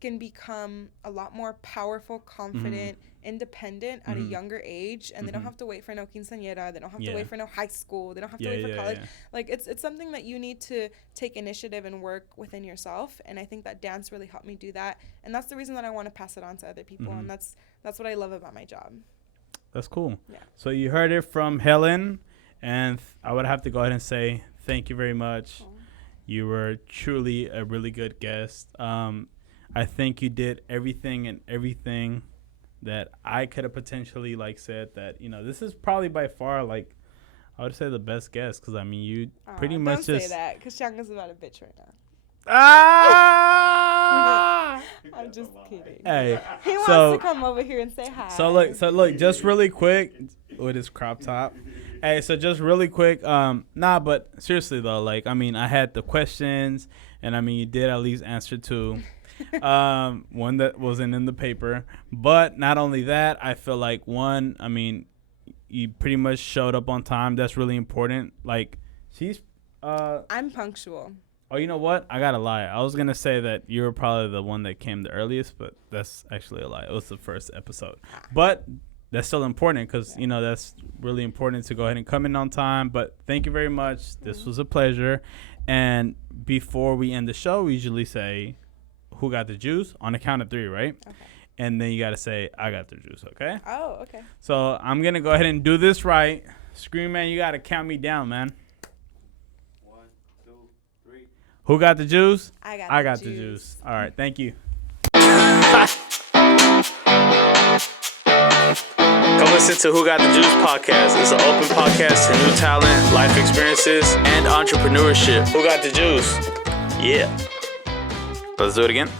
can become a lot more powerful, confident, independent at a younger age, and they don't have to wait for no quinceañera, they don't have to wait for no high school, they don't have to wait for college. It's something that you need to take initiative and work within yourself, and I think that dance really helped me do that, and that's the reason that I want to pass it on to other people, and that's what I love about my job. That's cool. Yeah. So you heard it from Helen, and I would have to go ahead and say thank you very much. You were truly a really good guest. I think you did everything that I could have potentially said that, this is probably by far I would say the best guest because you pretty much don't say that because Shanga's about a bitch right now. I'm just kidding. Hey, he wants to come over here and say hi. So look, just really quick with his crop top. Hey, so just really quick, but seriously though, I had the questions and you did at least answer two. One that wasn't in the paper. But not only that, I feel like you pretty much showed up on time. That's really important. Like, I'm punctual. Oh, you know what? I gotta lie. I was gonna say that you were probably the one that came the earliest, but that's actually a lie. It was the first episode. But that's still important because, that's really important to go ahead and come in on time. But thank you very much. This was a pleasure. And before we end the show, we usually say, who got the juice? On the count of 3, right? Okay. And then you got to say, I got the juice, okay? Oh, okay. So I'm going to go ahead and do this right. Scream Man, you got to count me down, man. 1, 2, 3. Who got the juice? I got the juice. All right, thank you. Come listen to Who Got the Juice podcast. It's an open podcast to new talent, life experiences, and entrepreneurship. Who got the juice? Yeah. Let's do it again.